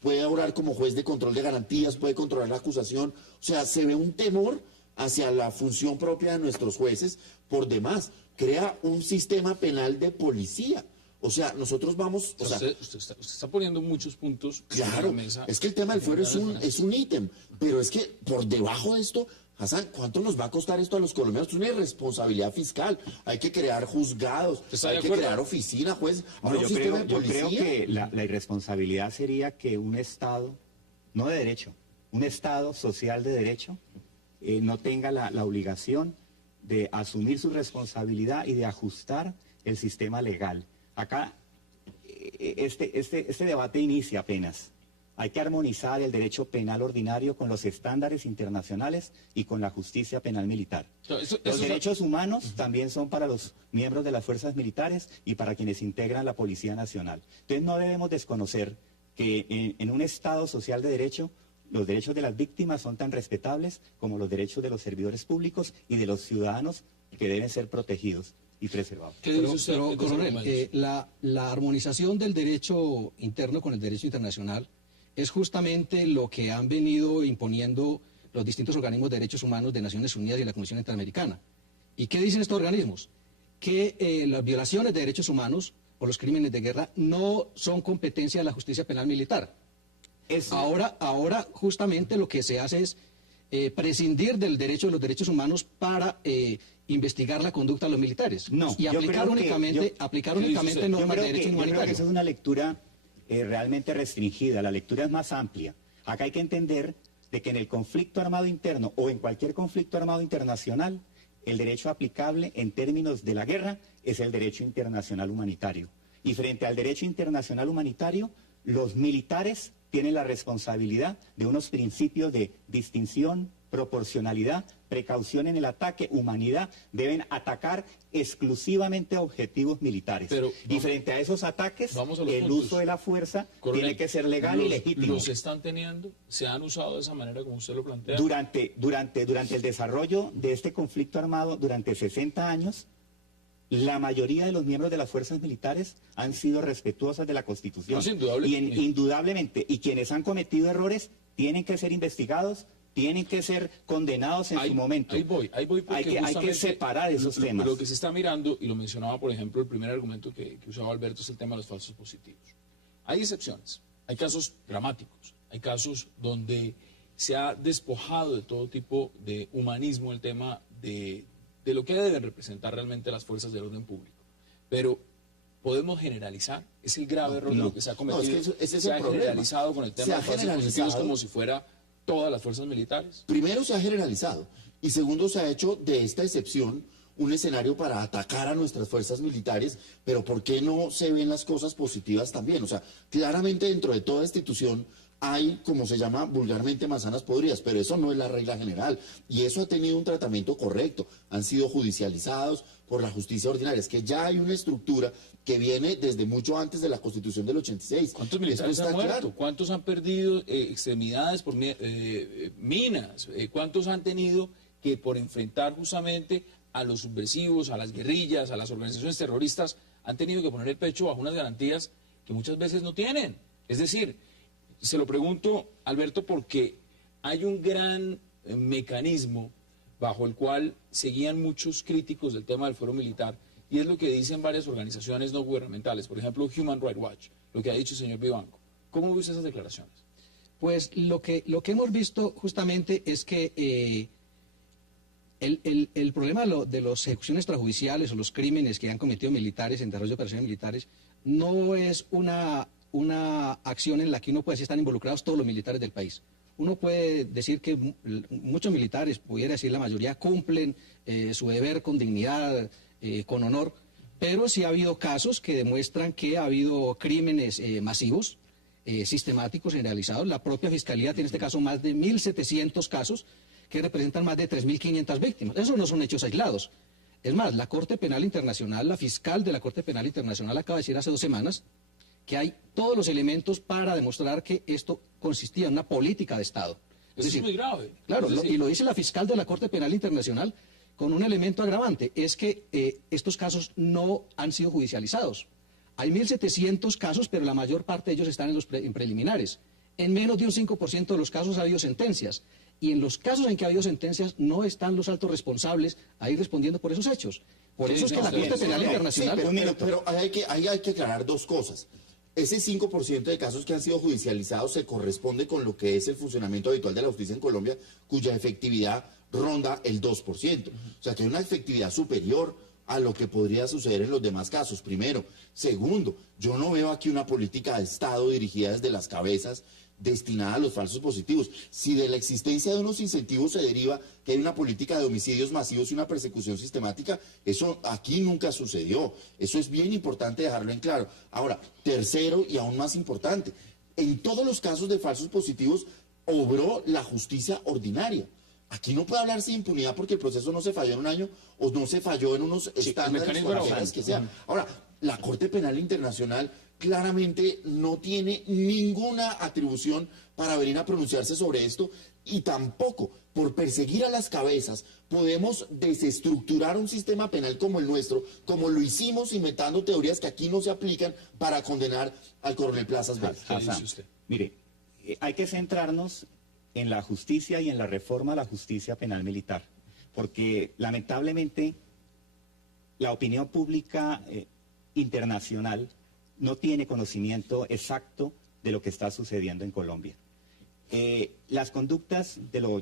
puede orar como juez de control de garantías, puede controlar la acusación. O sea, se ve un temor hacia la función propia de nuestros jueces por demás. Crea un sistema penal de policía. O sea, nosotros vamos... usted está poniendo muchos puntos claro, en la mesa. Es que el tema del fuero es un ítem, pero es que por debajo de esto Hassan, ¿cuánto nos va a costar esto a los colombianos? Es una irresponsabilidad fiscal. Hay que crear juzgados, hay que crear oficinas, jueces. Hombre, yo creo que la irresponsabilidad sería que un Estado, no de derecho, un Estado social de derecho, no tenga la obligación de asumir su responsabilidad y de ajustar el sistema legal. Acá, este debate inicia apenas. Hay que armonizar el derecho penal ordinario con los estándares internacionales y con la justicia penal militar. Los derechos humanos también son para los miembros de las fuerzas militares y para quienes integran la Policía Nacional. Entonces no debemos desconocer que en un Estado social de derecho, los derechos de las víctimas son tan respetables como los derechos de los servidores públicos y de los ciudadanos que deben ser protegidos y preservados. Pero coronel, la armonización del derecho interno con el derecho internacional es justamente lo que han venido imponiendo los distintos organismos de derechos humanos de Naciones Unidas y la Comisión Interamericana. ¿Y qué dicen estos organismos? Que las violaciones de derechos humanos o los crímenes de guerra no son competencia de la justicia penal militar. Ahora justamente lo que se hace es prescindir del derecho de los derechos humanos para investigar la conducta de los militares. Y aplicar únicamente normas de derechos humanitarios. Yo creo que esa es una lectura realmente restringida. La lectura es más amplia. Acá hay que entender de que en el conflicto armado interno o en cualquier conflicto armado internacional, el derecho aplicable en términos de la guerra es el derecho internacional humanitario. Y frente al derecho internacional humanitario, los militares tienen la responsabilidad de unos principios de distinción, proporcionalidad, precaución en el ataque, humanidad. Deben atacar exclusivamente a objetivos militares. Y frente a esos ataques, el uso de la fuerza tiene que ser legal y legítimo. ¿Los están teniendo? ¿Se han usado de esa manera como usted lo plantea? Durante el desarrollo de este conflicto armado, durante 60 años, la mayoría de los miembros de las fuerzas militares han sido respetuosas de la Constitución. Indudablemente. Y quienes han cometido errores tienen que ser investigados, tienen que ser condenados en su momento. Ahí voy porque hay que separar esos temas. Lo que se está mirando, y lo mencionaba, por ejemplo, el primer argumento que usaba Alberto, es el tema de los falsos positivos. Hay excepciones, hay casos dramáticos, hay casos donde se ha despojado de todo tipo de humanismo el tema de lo que deben representar realmente las fuerzas del orden público. Pero podemos generalizar, es el grave error de lo que se ha cometido. Se ha generalizado con el tema de falsos positivos como si fuera todas las fuerzas militares. Primero se ha generalizado y segundo se ha hecho de esta excepción un escenario para atacar a nuestras fuerzas militares, pero ¿por qué no se ven las cosas positivas también? O sea, claramente dentro de toda institución hay, como se llama vulgarmente, manzanas podridas, pero eso no es la regla general y eso ha tenido un tratamiento correcto. Han sido judicializados por la justicia ordinaria. Es que ya hay una estructura que viene desde mucho antes de la Constitución del 86. ¿Cuántos militares han muerto? Claro. ¿Cuántos han perdido extremidades por minas? ¿Cuántos han tenido que, por enfrentar justamente a los subversivos, a las guerrillas, a las organizaciones terroristas, han tenido que poner el pecho bajo unas garantías que muchas veces no tienen? Es decir, se lo pregunto, Alberto, porque hay un gran mecanismo bajo el cual seguían muchos críticos del tema del fuero militar, y es lo que dicen varias organizaciones no gubernamentales, por ejemplo Human Rights Watch, lo que ha dicho el señor Vivanco. ¿Cómo ves esas declaraciones? Pues lo que hemos visto justamente es que el problema de las ejecuciones extrajudiciales o los crímenes que han cometido militares en desarrollo de operaciones militares no es una acción en la que uno puede decir están involucrados todos los militares del país. Uno puede decir que muchos militares, pudiera decir la mayoría, cumplen su deber con dignidad, con honor, pero sí ha habido casos que demuestran que ha habido crímenes masivos, sistemáticos, generalizados. La propia Fiscalía tiene en este caso más de 1.700 casos que representan más de 3.500 víctimas. Esos no son hechos aislados. Es más, la Corte Penal Internacional, la fiscal de la Corte Penal Internacional acaba de decir hace 2 semanas que hay todos los elementos para demostrar que esto consistía en una política de Estado. Eso es muy grave. Claro, y lo dice la fiscal de la Corte Penal Internacional con un elemento agravante, es que estos casos no han sido judicializados. Hay 1.700 casos, pero la mayor parte de ellos están en preliminares. En menos de un 5% de los casos ha habido sentencias. Y en los casos en que ha habido sentencias no están los altos responsables ahí respondiendo por esos hechos. Por eso es que la Corte Penal Internacional... Pero ahí hay que aclarar 2 cosas. Ese 5% de casos que han sido judicializados se corresponde con lo que es el funcionamiento habitual de la justicia en Colombia, cuya efectividad ronda el 2%. O sea que hay una efectividad superior a lo que podría suceder en los demás casos, primero. Segundo, yo no veo aquí una política de Estado dirigida desde las cabezas destinada a los falsos positivos. Si de la existencia de unos incentivos se deriva que hay una política de homicidios masivos y una persecución sistemática, eso aquí nunca sucedió. Eso es bien importante dejarlo en claro. Ahora, tercero y aún más importante, en todos los casos de falsos positivos obró la justicia ordinaria. Aquí no puede hablarse de impunidad porque el proceso no se falló en un año o no se falló en unos estándares o reglas que sean. Ahora, la Corte Penal Internacional claramente no tiene ninguna atribución para venir a pronunciarse sobre esto y tampoco por perseguir a las cabezas podemos desestructurar un sistema penal como el nuestro, como lo hicimos inventando teorías que aquí no se aplican para condenar al coronel Plazas Vélez. Mire, hay que centrarnos en la justicia y en la reforma a la justicia penal militar, porque lamentablemente la opinión pública internacional no tiene conocimiento exacto de lo que está sucediendo en Colombia. Las conductas de lo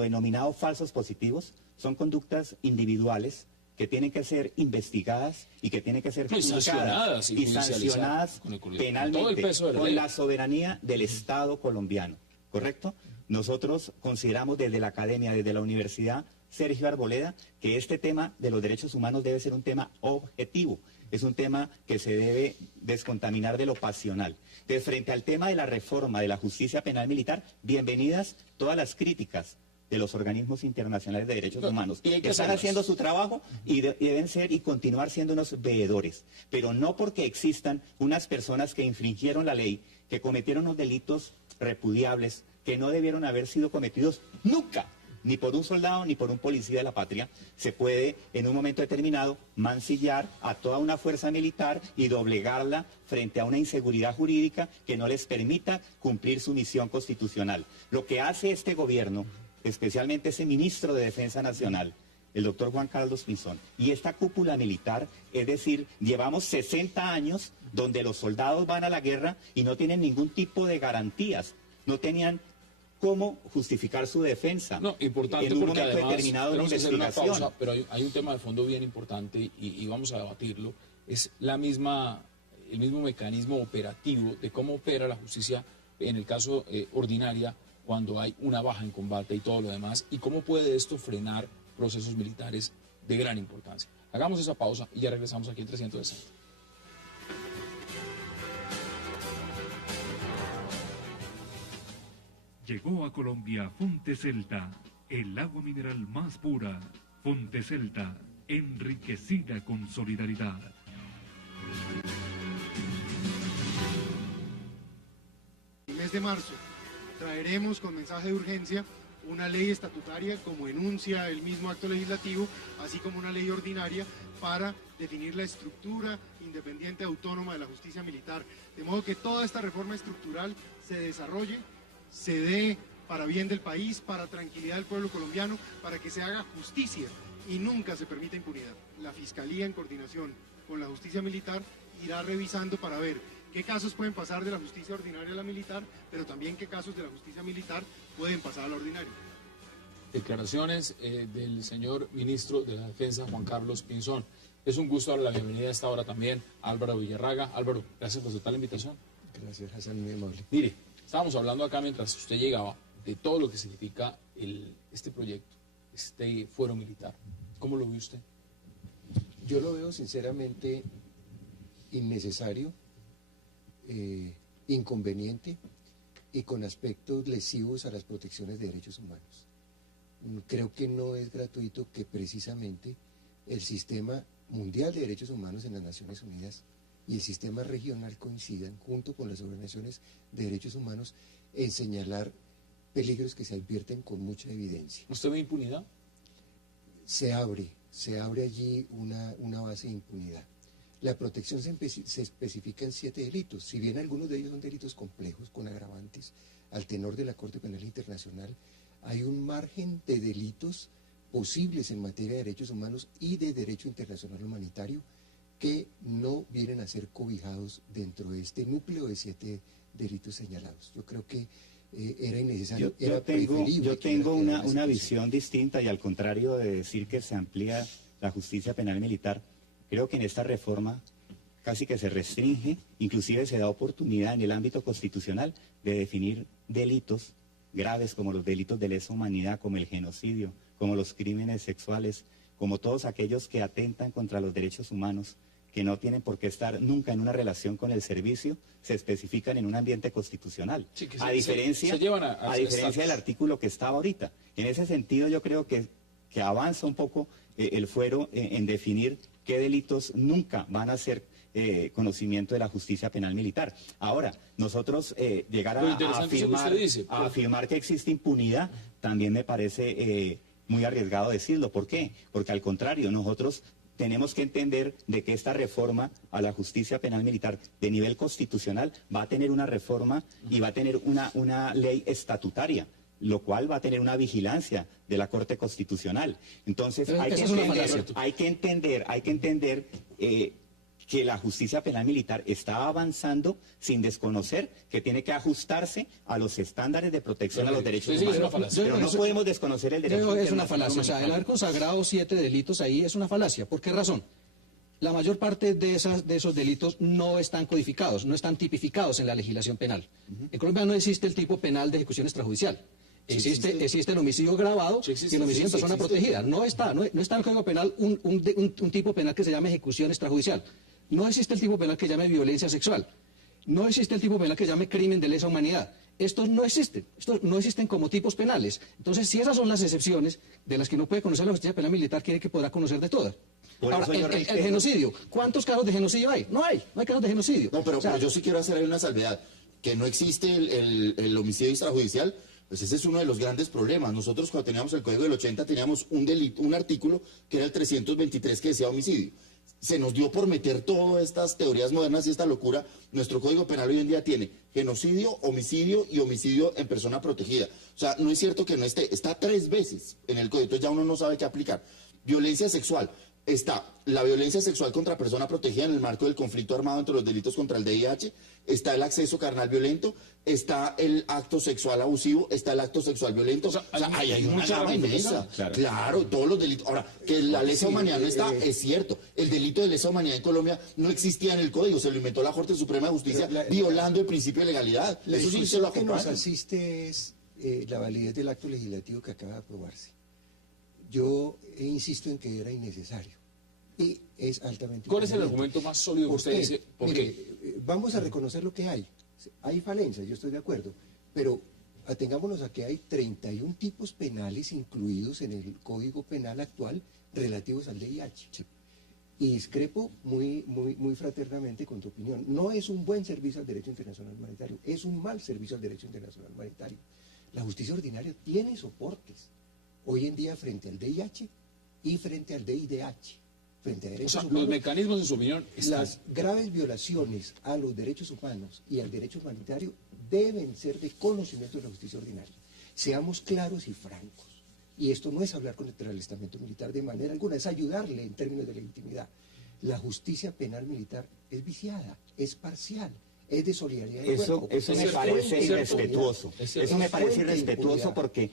denominado falsos positivos son conductas individuales que tienen que ser investigadas y que tienen que ser sancionadas y sancionadas penalmente con la soberanía del Estado colombiano, ¿correcto? Nosotros consideramos desde la academia, desde la universidad Sergio Arboleda, que este tema de los derechos humanos debe ser un tema objetivo. Es un tema que se debe descontaminar de lo pasional. De frente al tema de la reforma de la justicia penal militar, bienvenidas todas las críticas de los organismos internacionales de derechos humanos. Que están haciendo su trabajo y deben ser y continuar siendo unos veedores. Pero no porque existan unas personas que infringieron la ley, que cometieron unos delitos repudiables, que no debieron haber sido cometidos nunca, ni por un soldado ni por un policía de la patria, se puede en un momento determinado mancillar a toda una fuerza militar y doblegarla frente a una inseguridad jurídica que no les permita cumplir su misión constitucional. Lo que hace este gobierno, especialmente ese ministro de Defensa Nacional, el doctor Juan Carlos Pinzón, y esta cúpula militar, es decir, llevamos 60 años donde los soldados van a la guerra y no tienen ningún tipo de garantías, no tenían cómo justificar su defensa. No, importante en un porque momento además determinado de tenemos que hacer una investigación. pausa, pero hay un tema de fondo bien importante y vamos a debatirlo. Es el mismo mecanismo operativo de cómo opera la justicia en el caso ordinaria cuando hay una baja en combate y todo lo demás, y cómo puede esto frenar procesos militares de gran importancia. Hagamos esa pausa y ya regresamos aquí en 360. Llegó a Colombia Fonte Celta, el agua mineral más pura. Fonte Celta, enriquecida con solidaridad. El mes de marzo traeremos con mensaje de urgencia una ley estatutaria como enuncia el mismo acto legislativo, así como una ley ordinaria para definir la estructura independiente autónoma de la justicia militar. De modo que toda esta reforma estructural se desarrolle, se dé para bien del país, para tranquilidad del pueblo colombiano, para que se haga justicia y nunca se permita impunidad. La Fiscalía, en coordinación con la justicia militar, irá revisando para ver qué casos pueden pasar de la justicia ordinaria a la militar, pero también qué casos de la justicia militar pueden pasar a la ordinaria. Declaraciones del señor ministro de la Defensa, Juan Carlos Pinzón. Es un gusto darle la bienvenida a esta hora también a Álvaro Villarraga. Álvaro, gracias por aceptar la invitación. Gracias, Hassan, muy amable. Mire, estábamos hablando acá mientras usted llegaba de todo lo que significa este proyecto, este fuero militar. ¿Cómo lo ve usted? Yo lo veo sinceramente innecesario, inconveniente y con aspectos lesivos a las protecciones de derechos humanos. Creo que no es gratuito que precisamente el sistema mundial de derechos humanos en las Naciones Unidas y el sistema regional coincidan junto con las organizaciones de derechos humanos en señalar peligros que se advierten con mucha evidencia. ¿Usted ve impunidad? Se abre allí una base de impunidad. La protección se especifica en 7 delitos, si bien algunos de ellos son delitos complejos, con agravantes, al tenor de la Corte Penal Internacional, hay un margen de delitos posibles en materia de derechos humanos y de derecho internacional humanitario que no vienen a ser cobijados dentro de este núcleo de 7 delitos señalados. Yo creo que era innecesario, Yo tengo una visión distinta, y al contrario de decir que se amplía la justicia penal militar, creo que en esta reforma casi que se restringe, inclusive se da oportunidad en el ámbito constitucional de definir delitos graves como los delitos de lesa humanidad, como el genocidio, como los crímenes sexuales, como todos aquellos que atentan contra los derechos humanos, que no tienen por qué estar nunca en una relación con el servicio, se especifican en un ambiente constitucional, Sí, que a diferencia del artículo que estaba ahorita. En ese sentido yo creo que avanza un poco el fuero en definir qué delitos nunca van a ser conocimiento de la justicia penal militar. Ahora, nosotros llegar a afirmar que existe impunidad también me parece muy arriesgado decirlo. ¿Por qué? Porque al contrario, nosotros tenemos que entender de que esta reforma a la justicia penal militar de nivel constitucional va a tener una reforma y va a tener una ley estatutaria, lo cual va a tener una vigilancia de la Corte Constitucional. Entonces hay que entender que la justicia penal militar está avanzando sin desconocer que tiene que ajustarse a los estándares de protección a los derechos humanos. Pero no podemos desconocer el derecho. Es una falacia. O sea, el haber consagrado 7 delitos ahí es una falacia. ¿Por qué razón? La mayor parte de esos delitos no están codificados, no están tipificados en la legislación penal. En Colombia no existe el tipo penal de ejecución extrajudicial. Existe el homicidio agravado y el homicidio en persona protegida. No está en el Código Penal un tipo penal que se llame ejecución extrajudicial. No existe el tipo penal que llame violencia sexual. No existe el tipo penal que llame crimen de lesa humanidad. Estos no existen como tipos penales. Entonces, si esas son las excepciones de las que no puede conocer la justicia penal militar, quiere que podrá conocer de todas. Ahora, el genocidio. ¿Cuántos casos de genocidio hay? No hay casos de genocidio. No, pero yo sí quiero hacer ahí una salvedad. Que no existe el homicidio extrajudicial, pues ese es uno de los grandes problemas. Nosotros cuando teníamos el Código del 80 teníamos un artículo que era el 323 que decía homicidio. Se nos dio por meter todas estas teorías modernas y esta locura. Nuestro Código Penal hoy en día tiene genocidio, homicidio y homicidio en persona protegida. O sea, no es cierto que no esté, está 3 veces en el Código, entonces ya uno no sabe qué aplicar. Violencia sexual. Está la violencia sexual contra persona protegida en el marco del conflicto armado entre los delitos contra el VIH, está el acceso carnal violento, está el acto sexual abusivo, está el acto sexual violento. O sea, hay una gama inmensa. Claro, todos los delitos. Ahora, que la lesa humanidad no está, es cierto. El delito de lesa humanidad en Colombia no existía en el Código, se lo inventó la Corte Suprema de Justicia violando el principio de legalidad. Eso sí se lo que nos asiste es la validez del acto legislativo que acaba de aprobarse. Yo insisto en que era innecesario y es altamente. ¿Cuál es el argumento más sólido que usted dice? Vamos a reconocer lo que hay. Hay falencias, yo estoy de acuerdo, pero atengámonos a que hay 31 tipos penales incluidos en el Código Penal actual relativos al VIH. Sí. Y discrepo muy fraternamente con tu opinión. No es un buen servicio al derecho internacional humanitario, es un mal servicio al derecho internacional humanitario. La justicia ordinaria tiene soportes hoy en día frente al VIH y frente al VIDH. Frente a derechos humanos, los mecanismos, en su opinión, están. Las graves violaciones a los derechos humanos y al derecho humanitario deben ser de conocimiento de la justicia ordinaria. Seamos claros y francos. Y esto no es hablar contra el estamento militar de manera alguna, es ayudarle en términos de legitimidad. La justicia penal militar es viciada, es parcial, es de solidaridad. Eso me parece irrespetuoso. Eso me parece irrespetuoso porque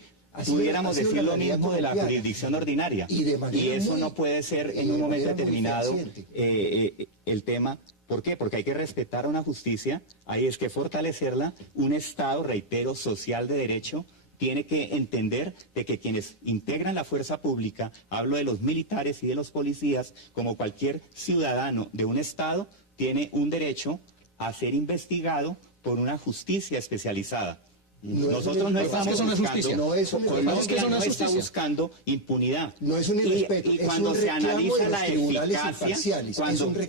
pudiéramos decir lo mismo de la jurisdicción ordinaria. Y eso no puede ser en un momento determinado el tema. ¿Por qué? Porque hay que respetar a una justicia, hay que fortalecerla. Un Estado, reitero, social de derecho, tiene que entender de que quienes integran la fuerza pública, hablo de los militares y de los policías, como cualquier ciudadano de un Estado, tiene un derecho a ser investigado por una justicia especializada. Nosotros no estamos buscando impunidad. No es un irrespeto, y cuando se analiza la eficacia,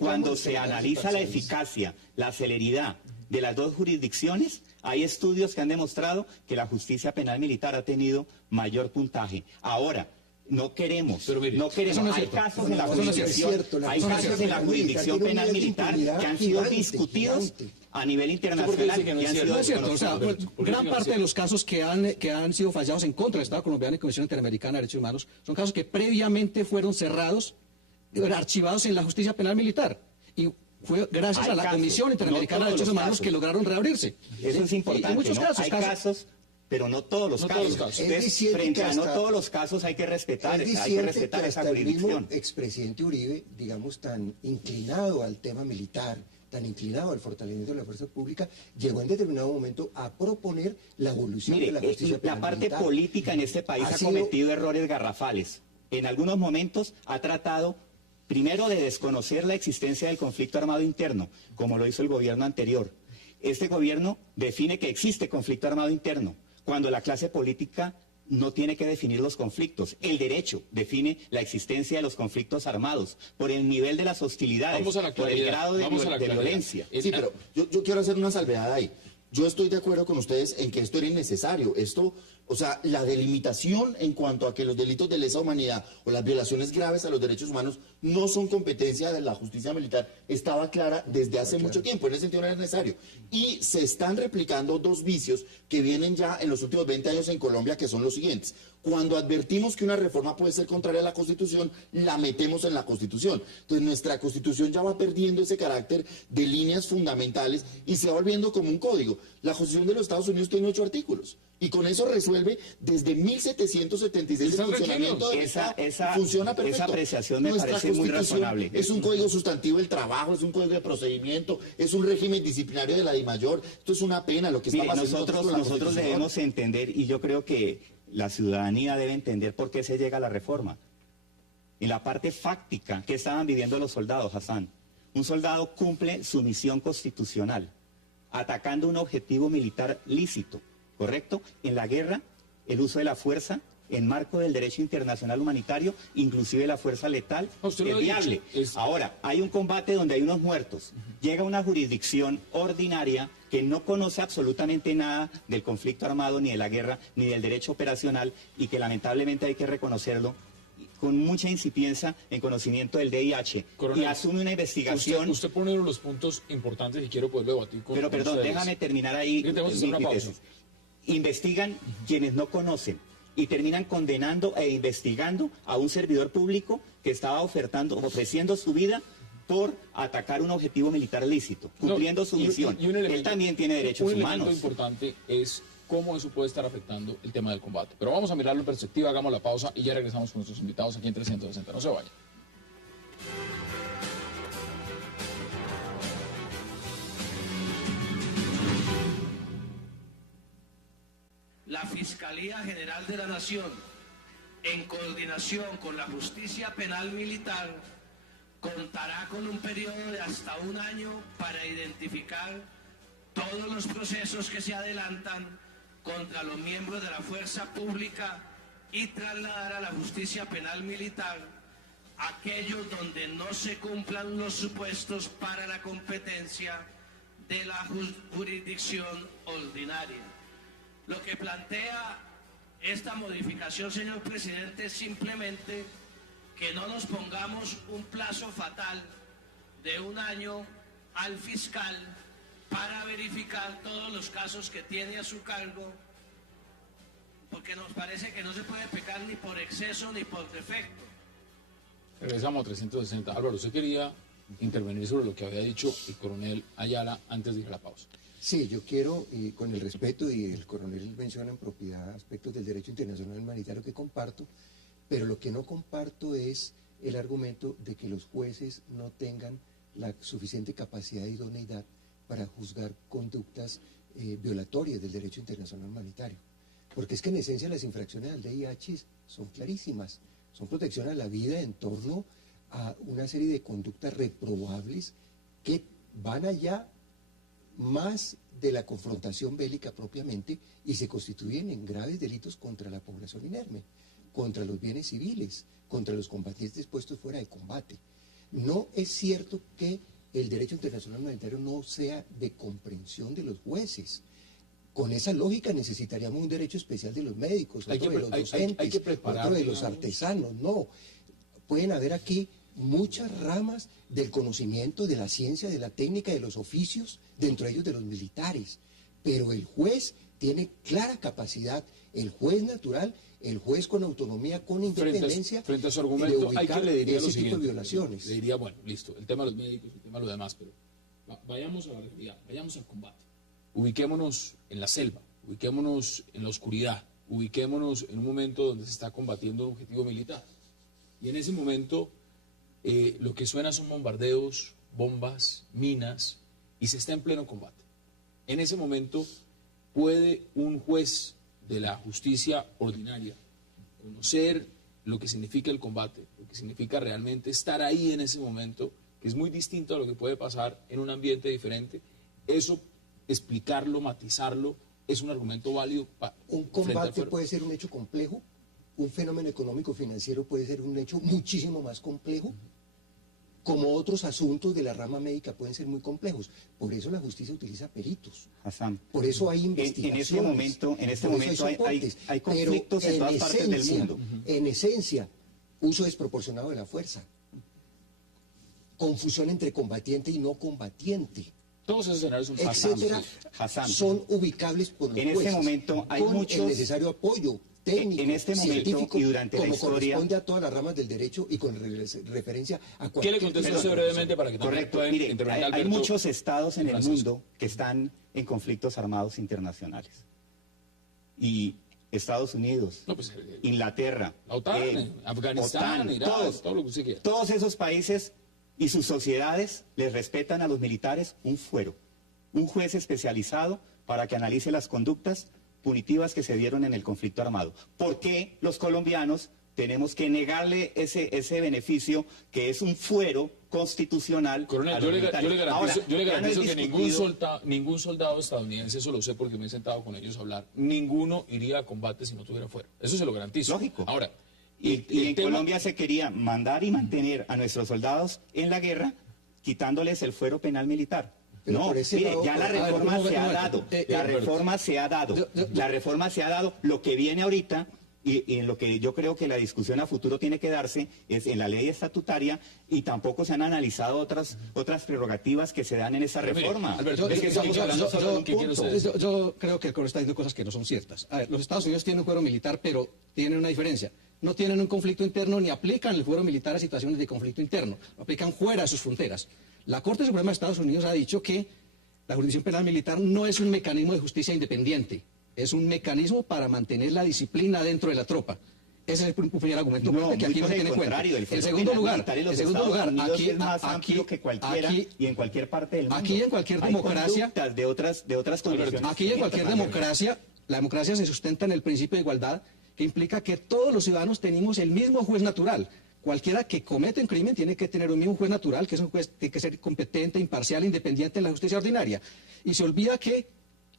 cuando se analiza la eficacia, la celeridad de las dos jurisdicciones, hay estudios que han demostrado que la justicia penal militar ha tenido mayor puntaje. Ahora, hay casos en la jurisdicción penal militar que han sido discutidos a nivel internacional. No es cierto, o sea, gran parte de los casos que han sido fallados en contra del Estado colombiano y Comisión Interamericana de Derechos Humanos son casos que previamente fueron cerrados, archivados en la justicia penal militar. Y fue gracias a la Comisión Interamericana de Derechos Humanos que lograron reabrirse. Eso es importante. Hay muchos casos. Hay casos pero no todos los No casos. todos los casos. Entonces, Es diciendo frente que a no hasta- todos los casos hay que respetar Es esa diciente que esa hasta el mismo jurisdicción. expresidente Uribe, digamos, tan inclinado al tema militar, tan inclinado al fortalecimiento de la fuerza pública, llegó en determinado momento a proponer la evolución Mire, de la justicia la penal parte militar. política en este país ha sido- cometido errores garrafales. En algunos momentos ha tratado primero de desconocer la existencia del conflicto armado interno, como lo hizo el gobierno anterior. Este gobierno define que existe conflicto armado interno, cuando la clase política no tiene que definir los conflictos. El derecho define la existencia de los conflictos armados por el nivel de las hostilidades, Vamos a la por el claridad, grado de, vamos a la de claridad. violencia. Sí, pero yo quiero hacer una salvedad ahí. Yo estoy de acuerdo con ustedes en que esto era innecesario. Esto, o sea, la delimitación en cuanto a que los delitos de lesa humanidad o las violaciones graves a los derechos humanos no son competencia de la justicia militar estaba clara desde hace mucho tiempo. En ese sentido no era necesario. Y se están replicando dos vicios que vienen ya en los últimos 20 años en Colombia, que son los siguientes. Cuando advertimos que una reforma puede ser contraria a la Constitución, la metemos en la Constitución. Entonces nuestra Constitución ya va perdiendo ese carácter de líneas fundamentales y se va volviendo como un código. La Constitución de los Estados Unidos tiene 8 artículos y con eso resuelve desde 1776 el funcionamiento del Estado. Funciona perfecto. Esa apreciación me Nuestra parece muy Constitución razonable. Es un código sustantivo del trabajo, es un código de procedimiento, es un régimen disciplinario de la DIMAYOR. Esto es una pena lo que está Mire, pasando nosotros con la Constitución. debemos entender, y yo creo que la ciudadanía debe entender por qué se llega a la reforma. Y la parte fáctica que estaban viviendo los soldados, Hassan. Un soldado cumple su misión constitucional, atacando un objetivo militar lícito, ¿correcto? En la guerra, el uso de la fuerza, en marco del derecho internacional humanitario, inclusive la fuerza letal, Usted lo es ha viable. dicho, Ahora, hay un combate donde hay unos muertos. Llega una jurisdicción ordinaria que no conoce absolutamente nada del conflicto armado, ni de la guerra, ni del derecho operacional, y que lamentablemente hay que reconocerlo, con mucha incipiencia en conocimiento del DIH, Coronel, y asume una investigación. Usted pone uno de los puntos importantes y quiero poderlo debatir con Pero perdón, ustedes. déjame terminar ahí. Tenemos que hacer una mi pausa. tesis. Investigan quienes no conocen y terminan condenando e investigando a un servidor público que estaba ofreciendo su vida por atacar un objetivo militar lícito, cumpliendo su misión. Él también tiene derechos un humanos. elemento importante es cómo eso puede estar afectando el tema del combate. Pero vamos a mirarlo en perspectiva, hagamos la pausa y ya regresamos con nuestros invitados aquí en 360. No se vayan. La Fiscalía General de la Nación, en coordinación con la Justicia Penal Militar, contará con un periodo de hasta un año para identificar todos los procesos que se adelantan contra los miembros de la fuerza pública y trasladar a la Justicia Penal Militar aquellos donde no se cumplan los supuestos para la competencia de la jurisdicción ordinaria. Lo que plantea esta modificación, señor presidente, es simplemente que no nos pongamos un plazo fatal de un año al fiscal para verificar todos los casos que tiene a su cargo, porque nos parece que no se puede pecar ni por exceso ni por defecto. Regresamos a 360. Álvaro, usted quería intervenir sobre lo que había dicho el coronel Ayala antes de ir a la pausa. Sí, yo quiero, y con el respeto, y el coronel menciona en propiedad aspectos del derecho internacional humanitario que comparto, pero lo que no comparto es el argumento de que los jueces no tengan la suficiente capacidad e idoneidad para juzgar conductas violatorias del derecho internacional humanitario. Porque es que en esencia las infracciones al DIH son clarísimas, son protección a la vida en torno a una serie de conductas reprobables que van allá más de la confrontación bélica propiamente y se constituyen en graves delitos contra la población inerme, contra los bienes civiles, contra los combatientes puestos fuera de combate. No es cierto que el derecho internacional humanitario no sea de comprensión de los jueces. Con esa lógica necesitaríamos un derecho especial de los médicos, otro de los docentes, otro de los artesanos. No, pueden haber aquí muchas ramas del conocimiento, de la ciencia, de la técnica, de los oficios, dentro de ellos de los militares. Pero el juez tiene clara capacidad, el juez natural, el juez con autonomía, con independencia, frente a su argumento, de hay que le diría ese lo tipo siguiente, de violaciones. Le diría, bueno, listo, el tema de los médicos, el tema de lo demás, pero vayamos a la realidad, vayamos al combate. Ubiquémonos en la selva, ubiquémonos en la oscuridad, ubiquémonos en un momento donde se está combatiendo un objetivo militar. Y en ese momento lo que suena son bombardeos, bombas, minas, y se está en pleno combate. En ese momento puede un juez de la justicia ordinaria conocer lo que significa el combate, lo que significa realmente estar ahí en ese momento, que es muy distinto a lo que puede pasar en un ambiente diferente. Eso, explicarlo, matizarlo, es un argumento válido. Un combate puede ser un hecho complejo, un fenómeno económico-financiero puede ser un hecho muchísimo más complejo, como otros asuntos de la rama médica pueden ser muy complejos. Por eso la justicia utiliza peritos. Hassan, por eso hay investigaciones. En este momento hay conflictos en todas partes del mundo. En esencia, uso desproporcionado de la fuerza, confusión entre combatiente y no combatiente. Todos esos escenarios son etcétera, son ubicables por los jueces. En este momento hay con muchos... el necesario apoyo técnico, en este momento científico, y durante como la historia, corresponde a todas las ramas del derecho y con referencia a ¿Qué le contestó usted brevemente para que también pueda intervenir Alberto? Hay muchos estados en el mundo que están en conflictos armados internacionales. Y Estados Unidos, Inglaterra, la OTAN, Afganistán, Irak, todo lo que usted quiera. Todos esos países y sus sociedades les respetan a los militares un fuero, un juez especializado para que analice las conductas punitivas que se dieron en el conflicto armado. ¿Por qué los colombianos tenemos que negarle ese beneficio que es un fuero constitucional? Coronel, yo le garantizo que ningún soldado estadounidense, eso lo sé porque me he sentado con ellos a hablar, ninguno iría a combate si no tuviera fuero. Eso se lo garantizo. Lógico. Ahora, y en Colombia se quería mandar y mantener a nuestros soldados en la guerra quitándoles el fuero penal militar. Pero no, mire, ya la reforma se ha dado, la reforma se ha dado, lo que viene ahorita y en lo que yo creo que la discusión a futuro tiene que darse es en la ley estatutaria, y tampoco se han analizado otras prerrogativas que se dan en esa reforma. Alberto, yo creo que el Coro está diciendo cosas que no son ciertas. A ver, los Estados Unidos tienen un fuero militar, pero tienen una diferencia. No tienen un conflicto interno ni aplican el fuero militar a situaciones de conflicto interno, lo aplican fuera de sus fronteras. La Corte Suprema de Estados Unidos ha dicho que la jurisdicción penal militar no es un mecanismo de justicia independiente, es un mecanismo para mantener la disciplina dentro de la tropa. Ese es el primer argumento que aquí no se tiene en cuenta. En segundo lugar, aquí es más amplio que cualquiera y en cualquier parte del mundo. Aquí en cualquier democracia, de otras condiciones. Aquí en cualquier democracia, la democracia se sustenta en el principio de igualdad, que implica que todos los ciudadanos tenemos el mismo juez natural. Cualquiera que comete un crimen tiene que tener un mismo juez natural, que es un juez que tiene que ser competente, imparcial, independiente en la justicia ordinaria. Y se olvida que,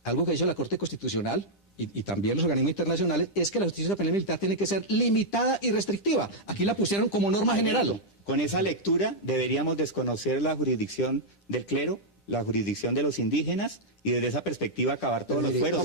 algo que ha dicho la Corte Constitucional y también los organismos internacionales, es que la justicia penal militar tiene que ser limitada y restrictiva. Aquí la pusieron como norma general. Con esa lectura deberíamos desconocer la jurisdicción del clero, la jurisdicción de los indígenas, y desde esa perspectiva acabar todos los fueros.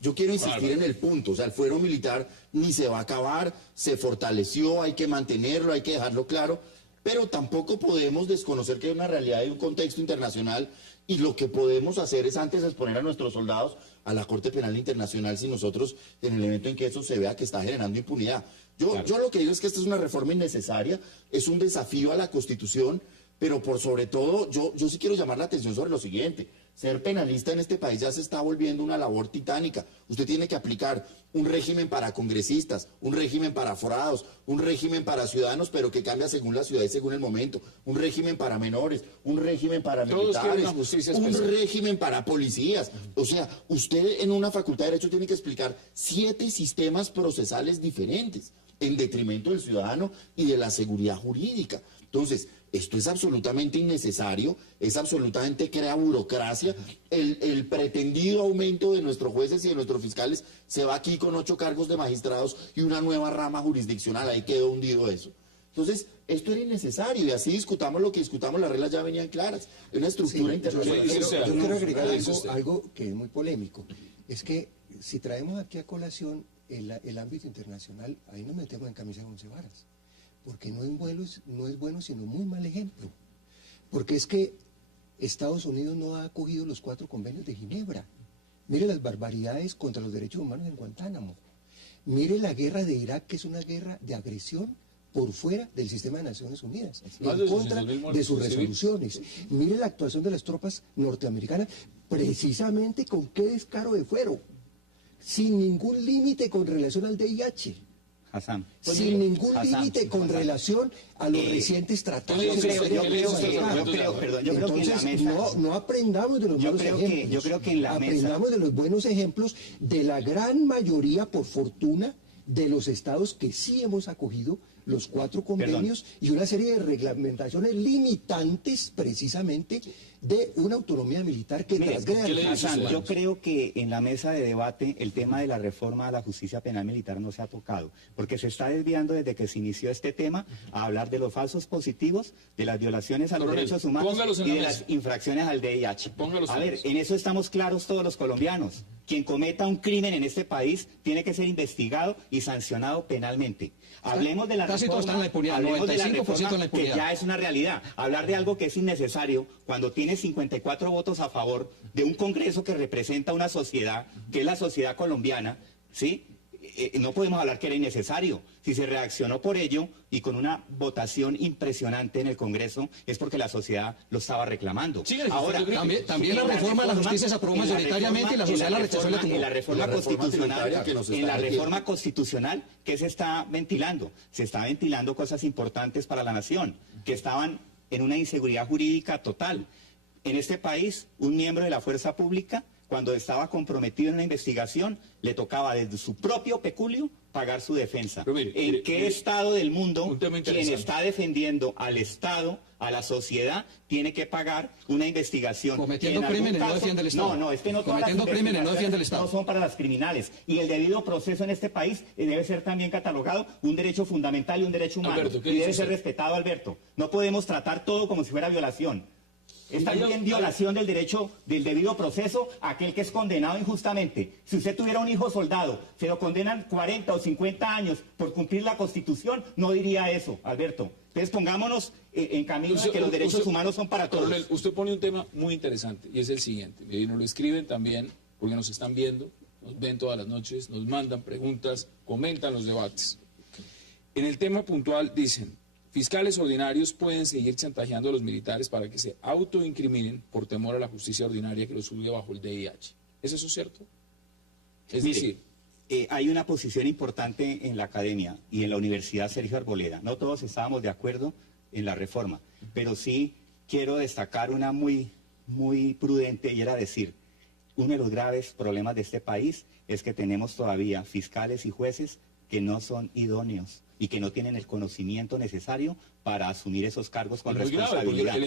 Yo quiero insistir en el punto, o sea, el fuero militar ni se va a acabar, se fortaleció, hay que mantenerlo, hay que dejarlo claro, pero tampoco podemos desconocer que hay una realidad y un contexto internacional, y lo que podemos hacer es antes exponer a nuestros soldados a la Corte Penal Internacional si nosotros, en el evento en que eso se vea que está generando impunidad. Yo lo que digo es que esta es una reforma innecesaria, es un desafío a la Constitución, pero por sobre todo, yo sí quiero llamar la atención sobre lo siguiente. Ser penalista en este país ya se está volviendo una labor titánica. Usted tiene que aplicar un régimen para congresistas, un régimen para aforados, un régimen para ciudadanos, pero que cambia según la ciudad y según el momento, un régimen para menores, un régimen para militares, un régimen para policías. O sea, usted en una facultad de Derecho tiene que explicar 7 sistemas procesales diferentes en detrimento del ciudadano y de la seguridad jurídica. Entonces, esto es absolutamente innecesario, es absolutamente crea burocracia. El pretendido aumento de nuestros jueces y de nuestros fiscales se va aquí con 8 cargos de magistrados y una nueva rama jurisdiccional, ahí quedó hundido eso. Entonces, esto era innecesario y así discutamos lo que discutamos, las reglas ya venían claras, una estructura internacional. Yo quiero agregar algo que es muy polémico, es que si traemos aquí a colación el ámbito internacional, ahí nos metemos en camisa de 11 varas. Porque no es bueno, sino muy mal ejemplo. Porque es que Estados Unidos no ha acogido los 4 convenios de Ginebra. Mire las barbaridades contra los derechos humanos en Guantánamo. Mire la guerra de Irak, que es una guerra de agresión por fuera del sistema de Naciones Unidas, Más de en contra 800.000 de muertos sus civiles. resoluciones. Mire la actuación de las tropas norteamericanas, precisamente con qué descaro de fuero, sin ningún límite con relación al VIH. Hassan. Sin ningún límite con relación a los recientes tratados. Yo creo que en la Entonces, mesa... no aprendamos de los buenos ejemplos. Yo creo que en la mesa... Aprendamos de los buenos ejemplos de la gran mayoría, por fortuna, de los estados que sí hemos acogido los 4 convenios y una serie de reglamentaciones limitantes precisamente de una autonomía militar que transgrede. Hassan, yo creo que en la mesa de debate el tema de la reforma a la justicia penal militar no se ha tocado, porque se está desviando desde que se inició este tema a hablar de los falsos positivos, de las violaciones a los derechos humanos y de las infracciones al VIH. A ver, en eso estamos claros todos los colombianos. Quien cometa un crimen en este país tiene que ser investigado y sancionado penalmente. Hablemos de la Casi todo está en la impunidad, hablemos de la 95% reforma en la impunidad. que ya es una realidad. Hablar de algo que es innecesario cuando tiene 54 votos a favor de un Congreso que representa una sociedad, que es la sociedad colombiana, ¿sí? No podemos hablar que era innecesario. Si se reaccionó por ello y con una votación impresionante en el Congreso, es porque la sociedad lo estaba reclamando. Sí, ahora, también la reforma de la justicia se aprobó mayoritariamente y la sociedad la rechazó y la tumbó. En la reforma constitucional, ¿qué se está ventilando? Se está ventilando cosas importantes para la nación, que estaban en una inseguridad jurídica total. En este país, un miembro de la fuerza pública, cuando estaba comprometido en una investigación, le tocaba desde su propio peculio pagar su defensa. ¿En qué estado del mundo quien está defendiendo al Estado, a la sociedad, tiene que pagar una investigación? Cometiendo crímenes no defiende el Estado. No, es que no todas las cometiendo crímenes no defiende el Estado. No son para las criminales. Y el debido proceso en este país debe ser también catalogado un derecho fundamental y un derecho humano. Alberto, ¿qué y debe dice ser usted? respetado, Alberto. No podemos tratar todo como si fuera violación. Es también violación del derecho del debido proceso a aquel que es condenado injustamente. Si usted tuviera un hijo soldado, se lo condenan 40 o 50 años por cumplir la Constitución, no diría eso, Alberto. Entonces pongámonos en camino de que los derechos humanos son para todos. Coronel, usted pone un tema muy interesante y es el siguiente. Y nos lo escriben también porque nos están viendo, nos ven todas las noches, nos mandan preguntas, comentan los debates. En el tema puntual dicen: fiscales ordinarios pueden seguir chantajeando a los militares para que se autoincriminen por temor a la justicia ordinaria que los juzgue bajo el DIH. ¿Es eso cierto? Es decir, hay una posición importante en la academia y en la Universidad Sergio Arboleda. No todos estábamos de acuerdo en la reforma, pero sí quiero destacar una muy prudente, y era decir, uno de los graves problemas de este país es que tenemos todavía fiscales y jueces que no son idóneos y que no tienen el conocimiento necesario para asumir esos cargos con responsabilidad.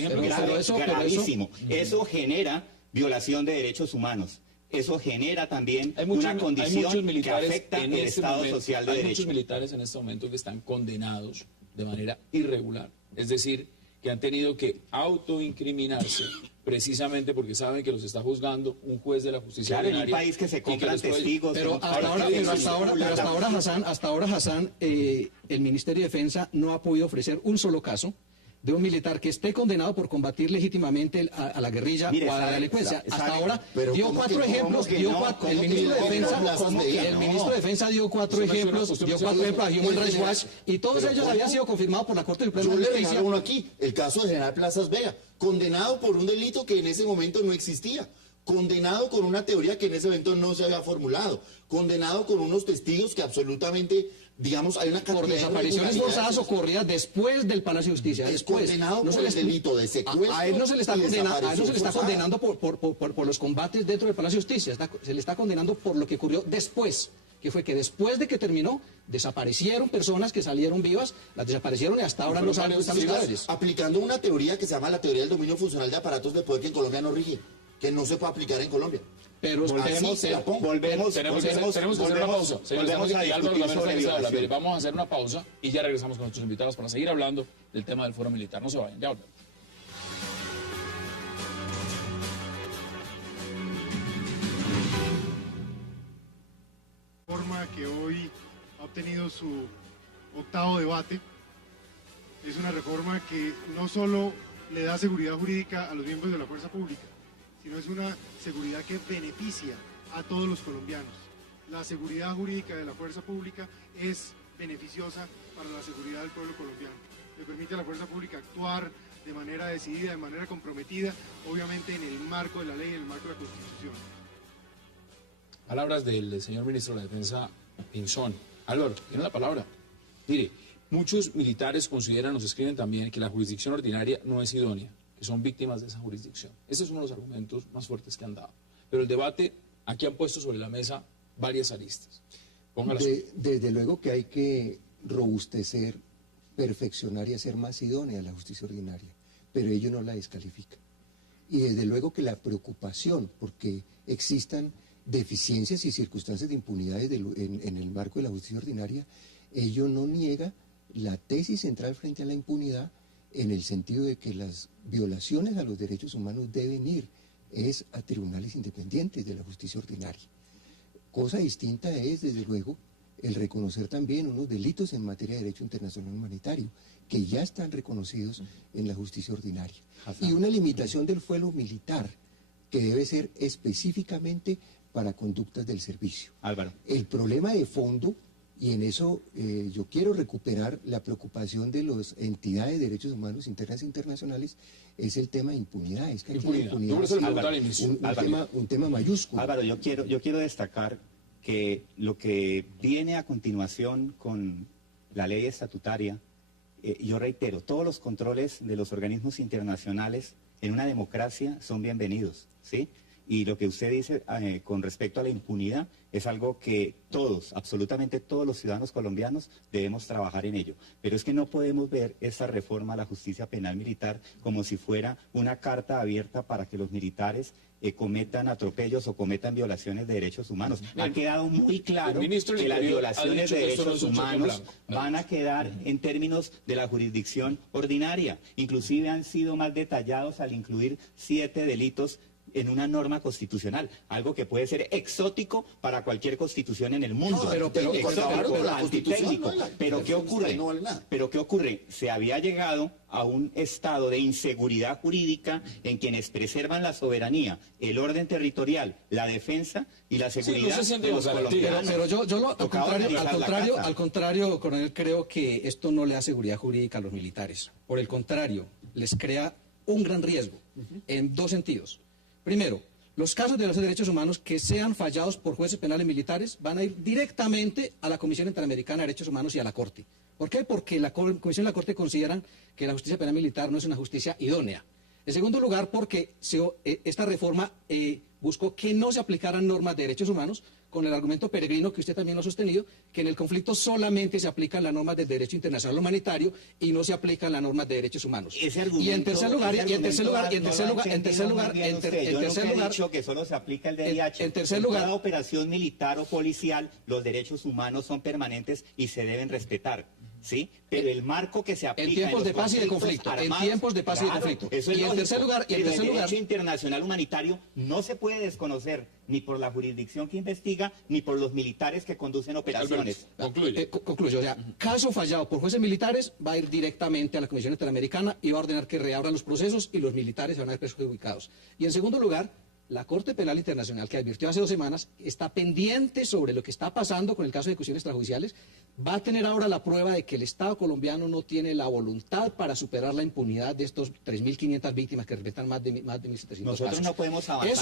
Gravísimo. Eso genera violación de derechos humanos. Eso genera también una condición que afecta el Estado social de derecho. Hay muchos militares en este momento que están condenados de manera irregular. Es decir, que han tenido que autoincriminarse precisamente porque saben que los está juzgando un juez de la justicia ordinaria. En un país que se compran testigos. Pero hasta ahora, Hassan, el Ministerio de Defensa no ha podido ofrecer un solo caso de un militar que esté condenado por combatir legítimamente a la guerrilla o a la delincuencia. Hasta ahora dio 4 ejemplos, el ministro de Defensa dio 4 ejemplos, a Human Rights Watch, y todos ellos habían sido confirmados por la Corte Suprema de Justicia. Uno aquí, el caso de General Plazas Vega, condenado por un delito que en ese momento no existía, condenado con una teoría que en ese momento no se había formulado, condenado con unos testigos que absolutamente, digamos, hay una cantidad por desapariciones forzadas ocurridas después del Palacio de Justicia. Después, condenado por el delito de secuestro. A él no se le está condenando por los combates dentro del Palacio de Justicia, se le está condenando por lo que ocurrió después, que fue que después de que terminó, desaparecieron personas que salieron vivas, las desaparecieron y hasta ahora no saben dónde están los cadáveres. Aplicando una teoría que se llama la teoría del dominio funcional de aparatos de poder que en Colombia no rige, que no se puede aplicar en Colombia. Pero volvemos a vamos a hacer una pausa y ya regresamos con nuestros invitados para seguir hablando del tema del foro militar. No se vayan, ya volvemos. Forma que hoy ha obtenido su 8º debate es una reforma que no solo le da seguridad jurídica a los miembros de la fuerza pública, sino es una seguridad que beneficia a todos los colombianos. La seguridad jurídica de la fuerza pública es beneficiosa para la seguridad del pueblo colombiano. Le permite a la fuerza pública actuar de manera decidida, de manera comprometida, obviamente en el marco de la ley, en el marco de la Constitución. Palabras del señor ministro de la Defensa, Pinzón. Álvaro, tiene la palabra. Mire, muchos militares consideran, nos escriben también, que la jurisdicción ordinaria no es idónea, que son víctimas de esa jurisdicción. Ese es uno de los argumentos más fuertes que han dado. Pero el debate, aquí han puesto sobre la mesa varias aristas. Desde luego que hay que robustecer, perfeccionar y hacer más idónea la justicia ordinaria, pero ello no la descalifica. Y desde luego que la preocupación porque existan deficiencias y circunstancias de impunidad en el marco de la justicia ordinaria, ello no niega la tesis central frente a la impunidad en el sentido de que las violaciones a los derechos humanos deben ir a tribunales independientes de la justicia ordinaria. Cosa distinta es, desde luego, el reconocer también unos delitos en materia de derecho internacional humanitario, que ya están reconocidos en la justicia ordinaria. Y una limitación del fuero militar, que debe ser específicamente para conductas del servicio. Álvaro. El problema de fondo, y en eso yo quiero recuperar la preocupación de las entidades de derechos humanos internas e internacionales, es el tema de impunidad. Es que aquí la impunidad es un tema mayúsculo. Álvaro, yo quiero destacar que lo que viene a continuación con la ley estatutaria, yo reitero, todos los controles de los organismos internacionales en una democracia son bienvenidos, ¿sí? Y lo que usted dice con respecto a la impunidad es algo que todos, absolutamente todos los ciudadanos colombianos debemos trabajar en ello. Pero es que no podemos ver esa reforma a la justicia penal militar como si fuera una carta abierta para que los militares cometan atropellos o cometan violaciones de derechos humanos. Ha quedado muy claro que las violaciones de derechos humanos van a quedar en términos de la jurisdicción ordinaria. Inclusive han sido más detallados al incluir 7 delitos en una norma constitucional, algo que puede ser exótico para cualquier constitución en el mundo. Pero ¿qué ocurre? Pero ¿qué ocurre? Se había llegado a un estado de inseguridad jurídica en quienes preservan la soberanía, el orden territorial, la defensa y la seguridad de los colombianos. Pero yo al contrario, coronel, creo que esto no le da seguridad jurídica a los militares. Por el contrario, les crea un gran riesgo en 2 sentidos. Primero, los casos de violación de derechos humanos que sean fallados por jueces penales militares van a ir directamente a la Comisión Interamericana de Derechos Humanos y a la Corte. ¿Por qué? Porque la Comisión y la Corte consideran que la justicia penal militar no es una justicia idónea. En segundo lugar, porque esta reforma buscó que no se aplicaran normas de derechos humanos, con el argumento peregrino que usted también lo ha sostenido, que en el conflicto solamente se aplican las normas del derecho internacional humanitario y no se aplican las normas de derechos humanos. Y en tercer lugar, que solo se aplica el DIH. En tercer lugar, cada operación militar o policial, los derechos humanos son permanentes y se deben respetar. ¿Sí? Pero el marco que se aplica en tiempos de paz y de conflicto, armados, en tiempos de paz y de conflicto. Eso es y en tercer lugar, el derecho internacional humanitario no se puede desconocer ni por la jurisdicción que investiga ni por los militares que conducen operaciones. Concluyo. O sea, caso fallado por jueces militares va a ir directamente a la Comisión Interamericana y va a ordenar que reabran los procesos y los militares se van a ver perjudicados. Y en segundo lugar, la Corte Penal Internacional, que advirtió hace 2 semanas, está pendiente sobre lo que está pasando con el caso de ejecuciones extrajudiciales, va a tener ahora la prueba de que el Estado colombiano no tiene la voluntad para superar la impunidad de estos 3.500 víctimas que representan más de 1.700 Nosotros casos. No podemos avanzar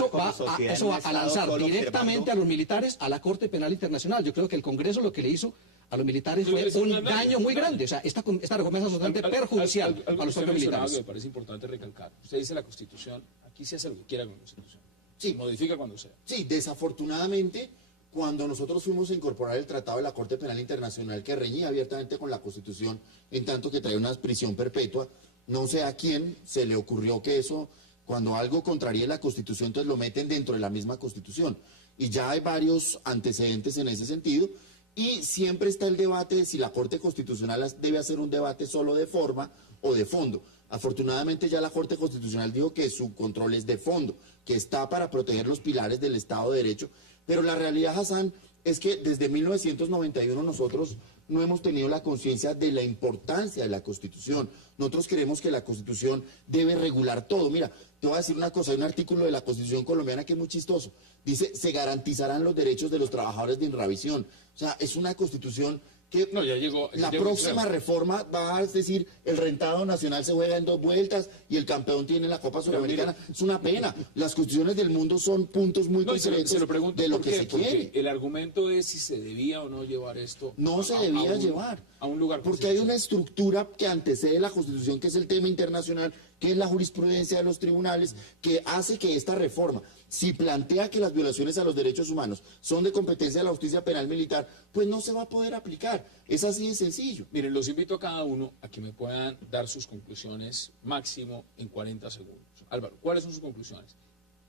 eso va a lanzar directamente a los militares a la Corte Penal Internacional. Yo creo que el Congreso lo que le hizo a los militares fue un daño muy grande. O sea, esta reforma es absolutamente perjudicial a los propios militares. Me parece importante recalcar. Usted dice la Constitución, aquí se hace lo que quiera con la Constitución. Sí, modifica cuando sea. Sí, desafortunadamente, cuando nosotros fuimos a incorporar el Tratado de la Corte Penal Internacional que reñía abiertamente con la Constitución, en tanto que trae una prisión perpetua, no sé a quién se le ocurrió que eso, cuando algo contraríe la Constitución, entonces lo meten dentro de la misma Constitución. Y ya hay varios antecedentes en ese sentido, y siempre está el debate de si la Corte Constitucional debe hacer un debate solo de forma o de fondo. Afortunadamente ya la Corte Constitucional dijo que su control es de fondo, que está para proteger los pilares del Estado de Derecho, pero la realidad, Hassan, es que desde 1991 nosotros no hemos tenido la conciencia de la importancia de la Constitución. Nosotros creemos que la Constitución debe regular todo. Mira, te voy a decir una cosa, hay un artículo de la Constitución colombiana que es muy chistoso. Dice, se garantizarán los derechos de los trabajadores de Inravisión. O sea, es una Constitución que No, ya llegó. la llegó próxima extremo. reforma va a decir el rentado nacional se juega en 2 vueltas y el campeón tiene la Copa Sudamericana. Es una pena. Las constituciones del mundo son puntos muy No, y concretos se lo pregunto de lo por que qué, se porque quiere. el argumento es si se debía o no llevar esto. No se debía llevar. A un lugar. Porque hay una estructura que antecede la Constitución, que es el tema internacional, que es la jurisprudencia de los tribunales, que hace que esta reforma, si plantea que las violaciones a los derechos humanos son de competencia de la justicia penal militar, pues no se va a poder aplicar. Es así de sencillo. Miren, los invito a cada uno a que me puedan dar sus conclusiones máximo en 40 segundos. Álvaro, ¿cuáles son sus conclusiones?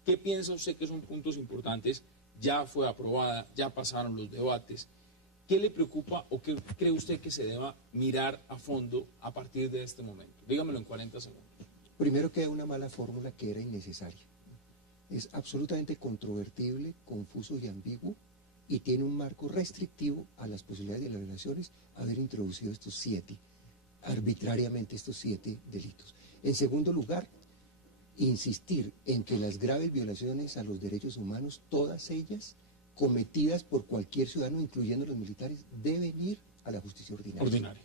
¿Qué piensa usted que son puntos importantes? Ya fue aprobada, ya pasaron los debates. ¿Qué le preocupa o qué cree usted que se deba mirar a fondo a partir de este momento? Dígamelo en 40 segundos. Primero, queda una mala fórmula que era innecesaria. Es absolutamente controvertible, confuso y ambiguo, y tiene un marco restrictivo a las posibilidades de las violaciones haber introducido arbitrariamente estos 7 delitos. En segundo lugar, insistir en que las graves violaciones a los derechos humanos, todas ellas cometidas por cualquier ciudadano, incluyendo los militares, deben ir a la justicia ordinaria.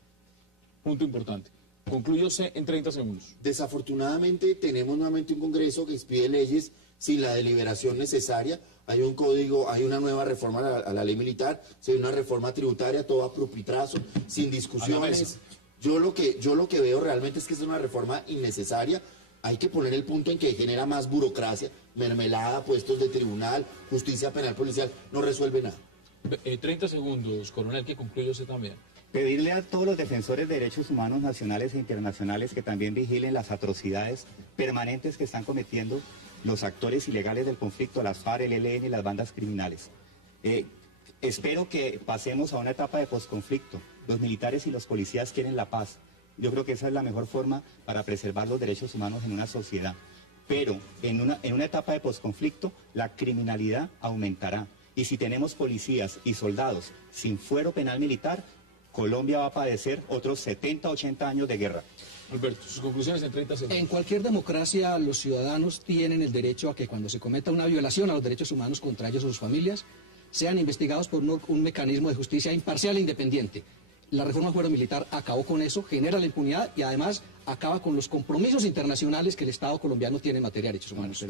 Punto importante. Concluyóse en 30 segundos. Desafortunadamente tenemos nuevamente un Congreso que expide leyes sin la deliberación necesaria. Hay un código, hay una nueva reforma a la ley militar, hay una reforma tributaria, todo a pupitrazo, sin discusiones. Yo lo que veo realmente es que es una reforma innecesaria. Hay que poner el punto en que genera más burocracia, mermelada, puestos de tribunal, justicia penal policial, no resuelve nada. 30 segundos, coronel, que concluye usted también. Pedirle a todos los defensores de derechos humanos nacionales e internacionales que también vigilen las atrocidades permanentes que están cometiendo los actores ilegales del conflicto, las FARC, el ELN y las bandas criminales. Espero que pasemos a una etapa de posconflicto. Los militares y los policías quieren la paz. Yo creo que esa es la mejor forma para preservar los derechos humanos en una sociedad. Pero en una etapa de posconflicto, la criminalidad aumentará. Y si tenemos policías y soldados sin fuero penal militar, Colombia va a padecer otros 70, 80 años de guerra. Alberto, sus conclusiones en 30 segundos. En cualquier democracia, los ciudadanos tienen el derecho a que cuando se cometa una violación a los derechos humanos contra ellos o sus familias, sean investigados por un mecanismo de justicia imparcial e independiente. La reforma fuero militar acabó con eso, genera la impunidad y además acaba con los compromisos internacionales que el Estado colombiano tiene en materia de derechos humanos.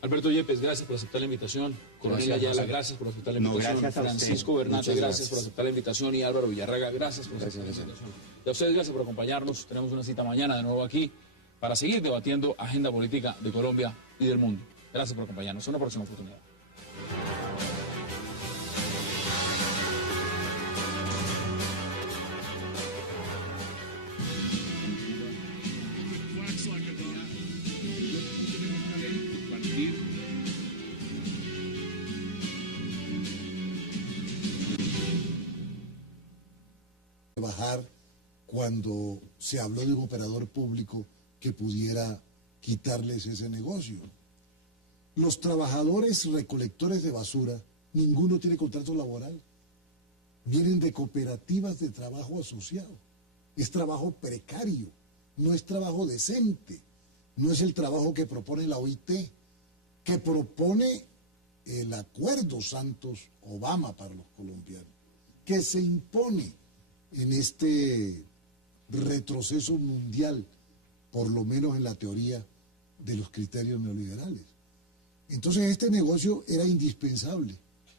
Alberto Yepes, gracias por aceptar la invitación. Coronel Ayala, gracias por aceptar la invitación. Francisco Bernate, gracias por aceptar la invitación. Y Álvaro Villarraga, gracias por aceptar la invitación. Y a ustedes, gracias por acompañarnos. Tenemos una cita mañana de nuevo aquí para seguir debatiendo agenda política de Colombia y del mundo. Gracias por acompañarnos. Hasta una próxima oportunidad. Bajar cuando se habló de un operador público que pudiera quitarles ese negocio. Los trabajadores recolectores de basura, ninguno tiene contrato laboral. Vienen de cooperativas de trabajo asociado. Es trabajo precario, no es trabajo decente, no es el trabajo que propone la OIT, que propone el acuerdo Santos-Obama para los colombianos, que se impone en este retroceso mundial, por lo menos en la teoría de los criterios neoliberales. Entonces este negocio era indispensable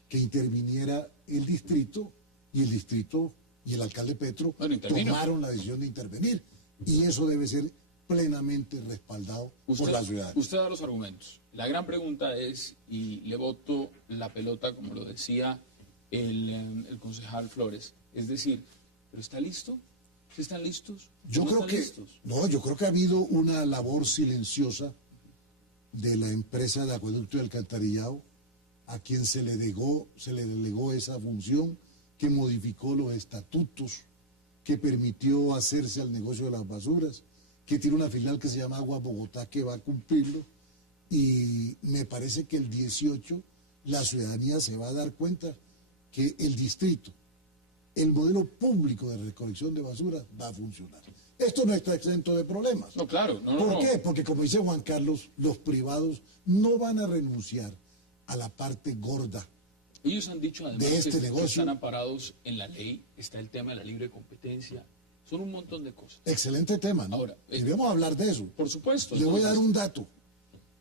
que interviniera el distrito, y el distrito y el alcalde Petro tomaron la decisión de intervenir, y eso debe ser plenamente respaldado por la ciudad. Usted da los argumentos. La gran pregunta es, y le boto la pelota, como lo decía el concejal Flores, es decir, ¿pero está listo? ¿Sí están listos? Yo creo que ha habido una labor silenciosa de la empresa de acueducto y alcantarillado, a quien se le delegó esa función, que modificó los estatutos, que permitió hacerse al negocio de las basuras, que tiene una filial que se llama Agua Bogotá que va a cumplirlo, y me parece que el 18 la ciudadanía se va a dar cuenta que el distrito, el modelo público de recolección de basura va a funcionar. Esto no está exento de problemas. No, claro. ¿Por qué? Porque, como dice Juan Carlos, los privados no van a renunciar a la parte gorda Ellos han dicho además de este que negocio. están amparados en la ley, está el tema de la libre competencia, son un montón de cosas. Excelente tema, ¿no? Ahora, debemos hablar de eso. Por supuesto. Le voy a dar entonces, un dato.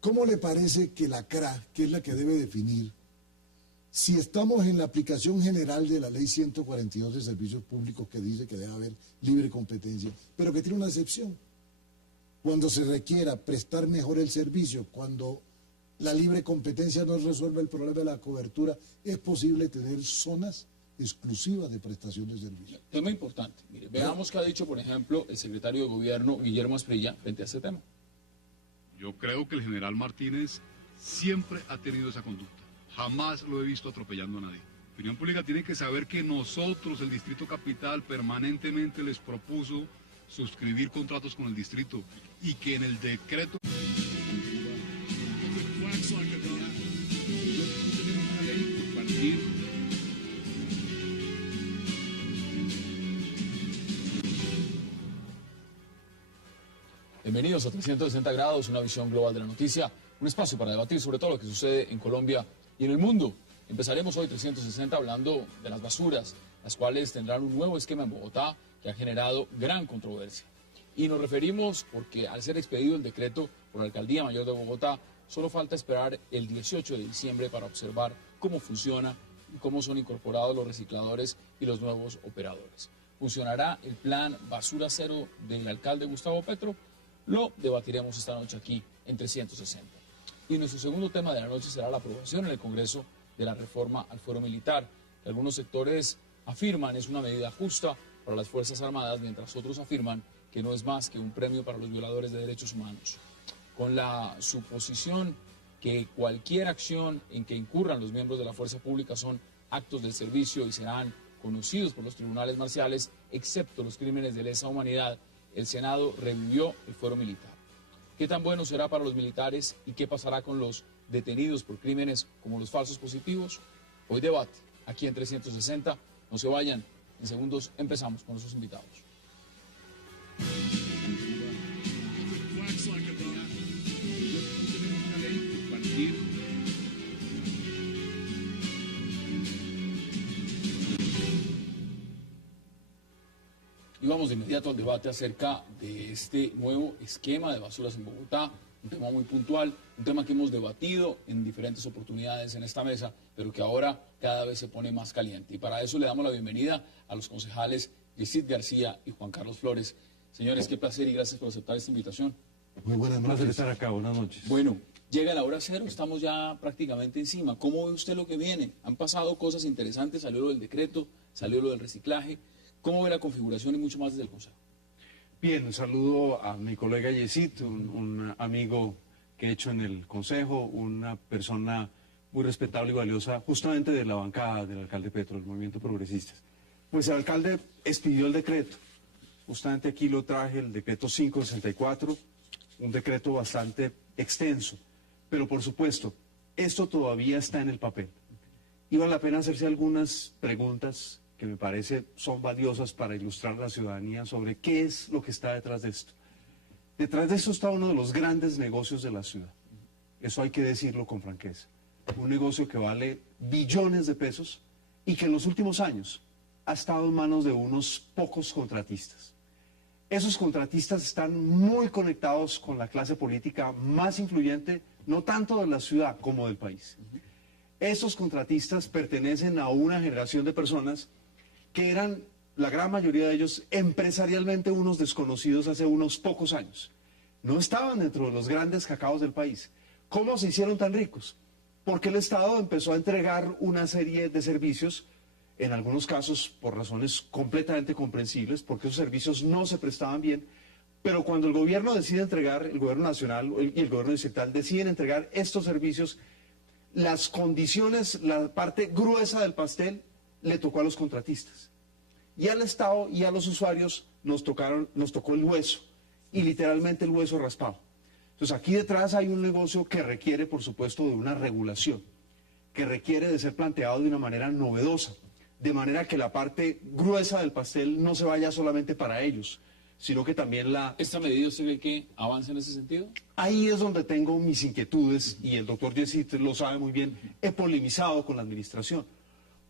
¿Cómo le parece que la CRA, que es la que debe definir, si estamos en la aplicación general de la Ley 142 de Servicios Públicos que dice que debe haber libre competencia, pero que tiene una excepción? Cuando se requiera prestar mejor el servicio, cuando la libre competencia no resuelve el problema de la cobertura, es posible tener zonas exclusivas de prestación de servicios. tema importante. Mire, veamos qué ha dicho, por ejemplo, el secretario de Gobierno, Guillermo Asprilla, frente a este tema. Yo creo que el general Martínez siempre ha tenido esa conducta. Jamás lo he visto atropellando a nadie. La opinión pública tiene que saber que nosotros, el Distrito Capital, permanentemente les propuso suscribir contratos con el distrito y que en el decreto... Bienvenidos a 360 grados, una visión global de la noticia, un espacio para debatir sobre todo lo que sucede en Colombia y en el mundo. Empezaremos hoy 360 hablando de las basuras, las cuales tendrán un nuevo esquema en Bogotá que ha generado gran controversia. Y nos referimos porque al ser expedido el decreto por la Alcaldía Mayor de Bogotá, solo falta esperar el 18 de diciembre para observar cómo funciona y cómo son incorporados los recicladores y los nuevos operadores. ¿Funcionará el plan Basura Cero del alcalde Gustavo Petro? Lo debatiremos esta noche aquí en 360. Y nuestro segundo tema de la noche será la aprobación en el Congreso de la reforma al fuero militar, que algunos sectores afirman es una medida justa para las Fuerzas Armadas, mientras otros afirman que no es más que un premio para los violadores de derechos humanos. Con la suposición que cualquier acción en que incurran los miembros de la fuerza pública son actos de servicio y serán conocidos por los tribunales marciales, excepto los crímenes de lesa humanidad, el Senado revivió el fuero militar. ¿Qué tan bueno será para los militares y qué pasará con los detenidos por crímenes como los falsos positivos? Hoy debate, aquí en 360. No se vayan, en segundos empezamos con nuestros invitados. Y vamos de inmediato al debate acerca de este nuevo esquema de basuras en Bogotá, un tema muy puntual, un tema que hemos debatido en diferentes oportunidades en esta mesa, pero que ahora cada vez se pone más caliente. Y para eso le damos la bienvenida a los concejales Yesid García y Juan Carlos Flores. Señores, qué placer y gracias por aceptar esta invitación. Muy buenas noches. Un placer estar acá, buenas noches. Bueno, llega la hora cero, estamos ya prácticamente encima. ¿Cómo ve usted lo que viene? Han pasado cosas interesantes, salió lo del decreto, salió lo del reciclaje. ¿Cómo ve la configuración y mucho más desde el Consejo? Bien, un saludo a mi colega Yesid, un amigo que he hecho en el Consejo, una persona muy respetable y valiosa, justamente de la bancada del alcalde Petro, del Movimiento Progresista. Pues el alcalde expidió el decreto, justamente aquí lo traje, el decreto 564, un decreto bastante extenso, pero por supuesto, esto todavía está en el papel. Y vale la pena hacerse algunas preguntas que me parece son valiosas para ilustrar a la ciudadanía sobre qué es lo que está detrás de esto. Detrás de esto está uno de los grandes negocios de la ciudad. Eso hay que decirlo con franqueza. Un negocio que vale billones de pesos y que en los últimos años ha estado en manos de unos pocos contratistas. Esos contratistas están muy conectados con la clase política más influyente, no tanto de la ciudad como del país. Esos contratistas pertenecen a una generación de personas que eran, la gran mayoría de ellos, empresarialmente unos desconocidos hace unos pocos años. No estaban dentro de los grandes cacaos del país. ¿Cómo se hicieron tan ricos? Porque el Estado empezó a entregar una serie de servicios, en algunos casos por razones completamente comprensibles, porque esos servicios no se prestaban bien, pero cuando el gobierno decide entregar, el gobierno nacional y el gobierno distrital deciden entregar estos servicios, las condiciones, la parte gruesa del pastel, le tocó a los contratistas. Y al Estado y a los usuarios nos tocó el hueso, y literalmente el hueso raspado. Entonces aquí detrás hay un negocio que requiere, por supuesto, de una regulación, que requiere de ser planteado de una manera novedosa, de manera que la parte gruesa del pastel no se vaya solamente para ellos, sino que también ¿Esta medida usted ve que avanza en ese sentido? Ahí es donde tengo mis inquietudes, y el doctor Yesid lo sabe muy bien, he polemizado con la administración.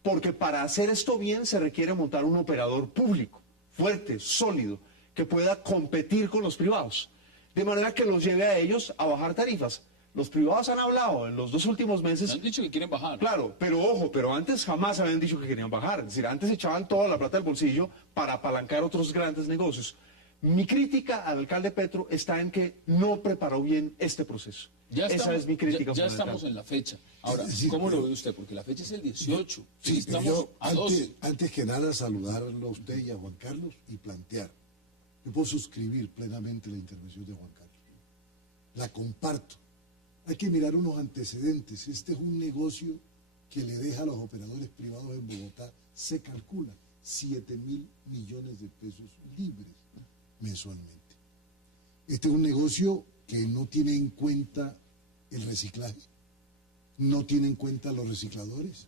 porque para hacer esto bien se requiere montar un operador público, fuerte, sólido, que pueda competir con los privados, de manera que los lleve a ellos a bajar tarifas. Los privados han hablado en los 2 últimos meses. Han dicho que quieren bajar. Claro, pero ojo, pero antes jamás habían dicho que querían bajar. Es decir, antes echaban toda la plata del bolsillo para apalancar otros grandes negocios. Mi crítica al alcalde Petro está en que no preparó bien este proceso. Esa es mi crítica. Ya estamos en la fecha. Ahora, ¿cómo lo ve usted? Porque la fecha es el 18. Sí, estamos yo, a 12. antes que nada, saludarlo a usted y a Juan Carlos y plantear. Yo puedo suscribir plenamente la intervención de Juan Carlos. La comparto. Hay que mirar unos antecedentes. Este es un negocio que le deja a los operadores privados en Bogotá, se calcula, 7.000 millones de pesos libres mensualmente. Este es un negocio que no tiene en cuenta el reciclaje, no tiene en cuenta los recicladores.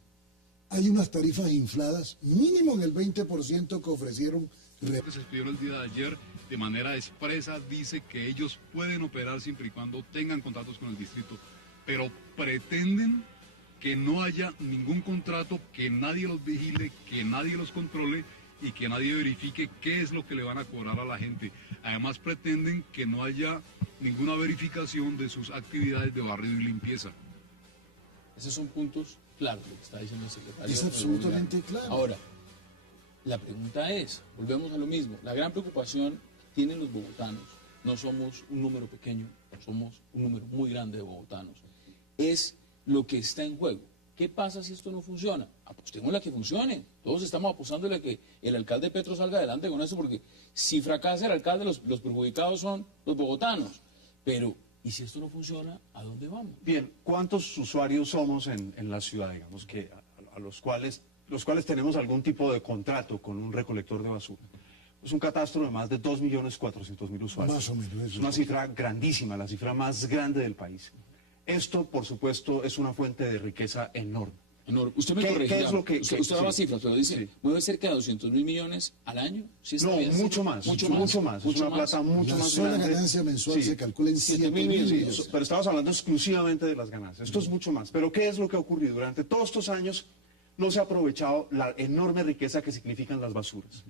Hay unas tarifas infladas, mínimo en el 20% que ofrecieron. Lo que se expidió el día de ayer, de manera expresa, dice que ellos pueden operar siempre y cuando tengan contratos con el distrito, pero pretenden que no haya ningún contrato, que nadie los vigile, que nadie los controle y que nadie verifique qué es lo que le van a cobrar a la gente. Además pretenden que no haya ninguna verificación de sus actividades de barrido y limpieza. Esos son puntos claros, lo que está diciendo el secretario. Es absolutamente claro. Ahora, la pregunta es, volvemos a lo mismo, la gran preocupación que tienen los bogotanos, no somos un número pequeño, somos un número muy grande de bogotanos, es lo que está en juego. ¿Qué pasa si esto no funciona? Apostemos a que funcione. Todos estamos apostándole a que el alcalde Petro salga adelante con eso, porque si fracasa el alcalde, los perjudicados son los bogotanos. Pero, ¿y si esto no funciona, a dónde vamos? Bien, ¿cuántos usuarios somos en la ciudad, digamos, que a los cuales tenemos algún tipo de contrato con un recolector de basura? Es un catastro de más de 2.400.000 usuarios. Más o menos. Es una cifra grandísima, la cifra más grande del país. Esto, por supuesto, es una fuente de riqueza enorme. Usted me corregirá. ¿Qué es lo que, usted daba cifras, pero dice, mueve cerca de 200.000 millones al año. ¿Sí está bien? Mucho más. Es una plata mucho más grande. La ganancia mensual se calcula en 7.000 millones. Pero estamos hablando exclusivamente de las ganancias. Esto es mucho más. Pero ¿qué es lo que ha ocurrido? Durante todos estos años no se ha aprovechado la enorme riqueza que significan las basuras.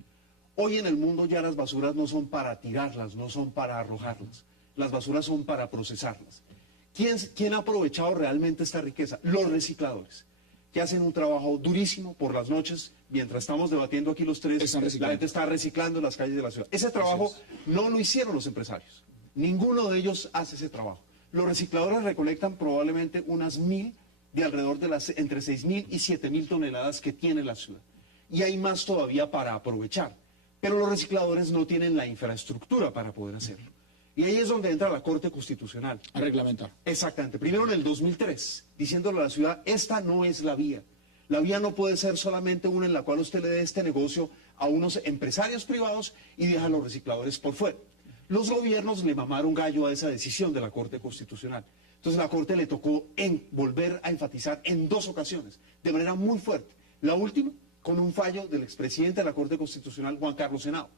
Hoy en el mundo ya las basuras no son para tirarlas, no son para arrojarlas. Las basuras son para procesarlas. ¿Quién ha aprovechado realmente esta riqueza? Los recicladores, que hacen un trabajo durísimo por las noches, mientras estamos debatiendo aquí los tres, la gente está reciclando en las calles de la ciudad. Ese trabajo no lo hicieron los empresarios, ninguno de ellos hace ese trabajo. Los recicladores recolectan probablemente unas 1.000 de alrededor de las entre 6.000 y 7.000 toneladas que tiene la ciudad. Y hay más todavía para aprovechar, pero los recicladores no tienen la infraestructura para poder hacerlo. Y ahí es donde entra la Corte Constitucional. A reglamentar. Exactamente. Primero en el 2003, diciéndole a la ciudad, esta no es la vía. La vía no puede ser solamente una en la cual usted le dé este negocio a unos empresarios privados y deja a los recicladores por fuera. Los gobiernos le mamaron gallo a esa decisión de la Corte Constitucional. Entonces la Corte le tocó volver a enfatizar en 2 ocasiones, de manera muy fuerte. La última, con un fallo del expresidente de la Corte Constitucional, Juan Carlos Henao,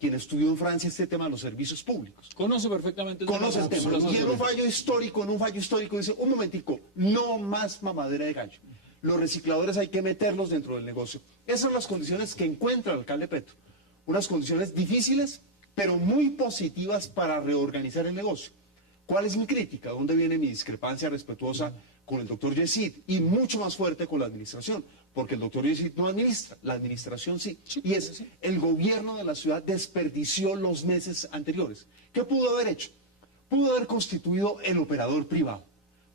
quien estudió en Francia este tema de los servicios públicos. Conoce perfectamente el tema. Conoce el tema. Y en un fallo histórico dice, un momentico, no más mamadera de gallo. Los recicladores hay que meterlos dentro del negocio. Esas son las condiciones que encuentra el alcalde Petro. Unas condiciones difíciles, pero muy positivas para reorganizar el negocio. ¿Cuál es mi crítica? ¿Dónde viene mi discrepancia respetuosa con el doctor Yesid? Y mucho más fuerte con la administración. Porque el doctor Yesid no administra, la administración sí. Y es el gobierno de la ciudad desperdició los meses anteriores. ¿Qué pudo haber hecho? Pudo haber constituido el operador privado.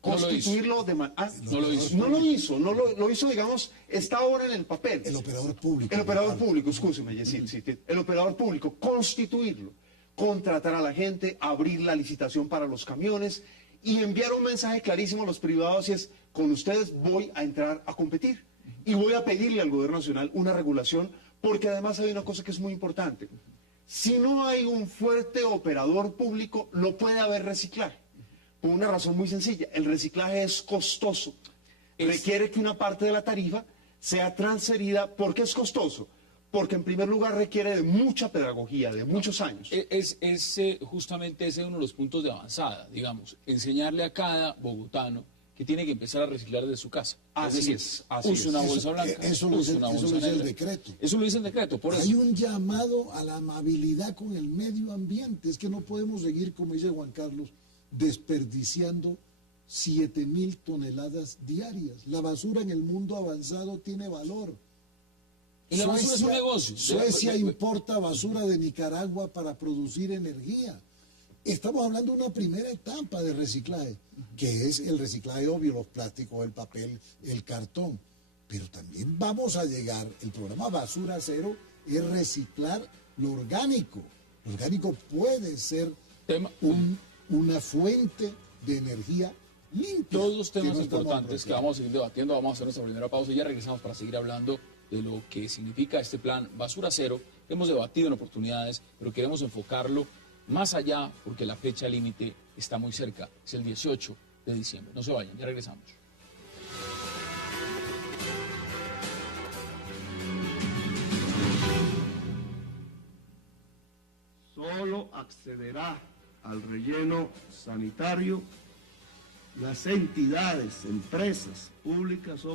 Constituirlo de manera... No lo hizo. No lo hizo, lo hizo, digamos, está ahora en el papel. El operador público. El operador público, escúcheme, Yesid, sí, el operador público, constituirlo, contratar a la gente, abrir la licitación para los camiones y enviar un mensaje clarísimo a los privados y es, con ustedes voy a entrar a competir. Y voy a pedirle al gobierno nacional una regulación, porque además hay una cosa que es muy importante. Si no hay un fuerte operador público, no puede haber reciclaje. Por una razón muy sencilla, el reciclaje es costoso. Requiere que una parte de la tarifa sea transferida. ¿Por qué es costoso? Porque en primer lugar requiere de mucha pedagogía, de muchos años. Justamente ese es uno de los puntos de avanzada, digamos, enseñarle a cada bogotano que tiene que empezar a reciclar de su casa. Así decir, es, así use una es. bolsa blanca, Eso lo use dice una bolsa el negra. decreto. Eso lo dice el decreto, por eso. Hay un llamado a la amabilidad con el medio ambiente. Es que no podemos seguir, como dice Juan Carlos, desperdiciando 7.000 toneladas diarias. La basura en el mundo avanzado tiene valor. Y la basura es un negocio. Suecia importa basura de Nicaragua para producir energía. Estamos hablando de una primera etapa de reciclaje, que es el reciclaje obvio, los plásticos, el papel, el cartón. Pero también vamos a llegar, el programa Basura Cero es reciclar lo orgánico. Lo orgánico puede ser una fuente de energía limpia. Todos temas importantes que vamos a seguir debatiendo. Vamos a hacer nuestra primera pausa y ya regresamos para seguir hablando de lo que significa este plan Basura Cero, que hemos debatido en oportunidades, pero queremos enfocarlo más allá porque la fecha límite está muy cerca, es el 18 de diciembre. No se vayan, ya regresamos. Solo accederá al relleno sanitario las entidades, empresas públicas o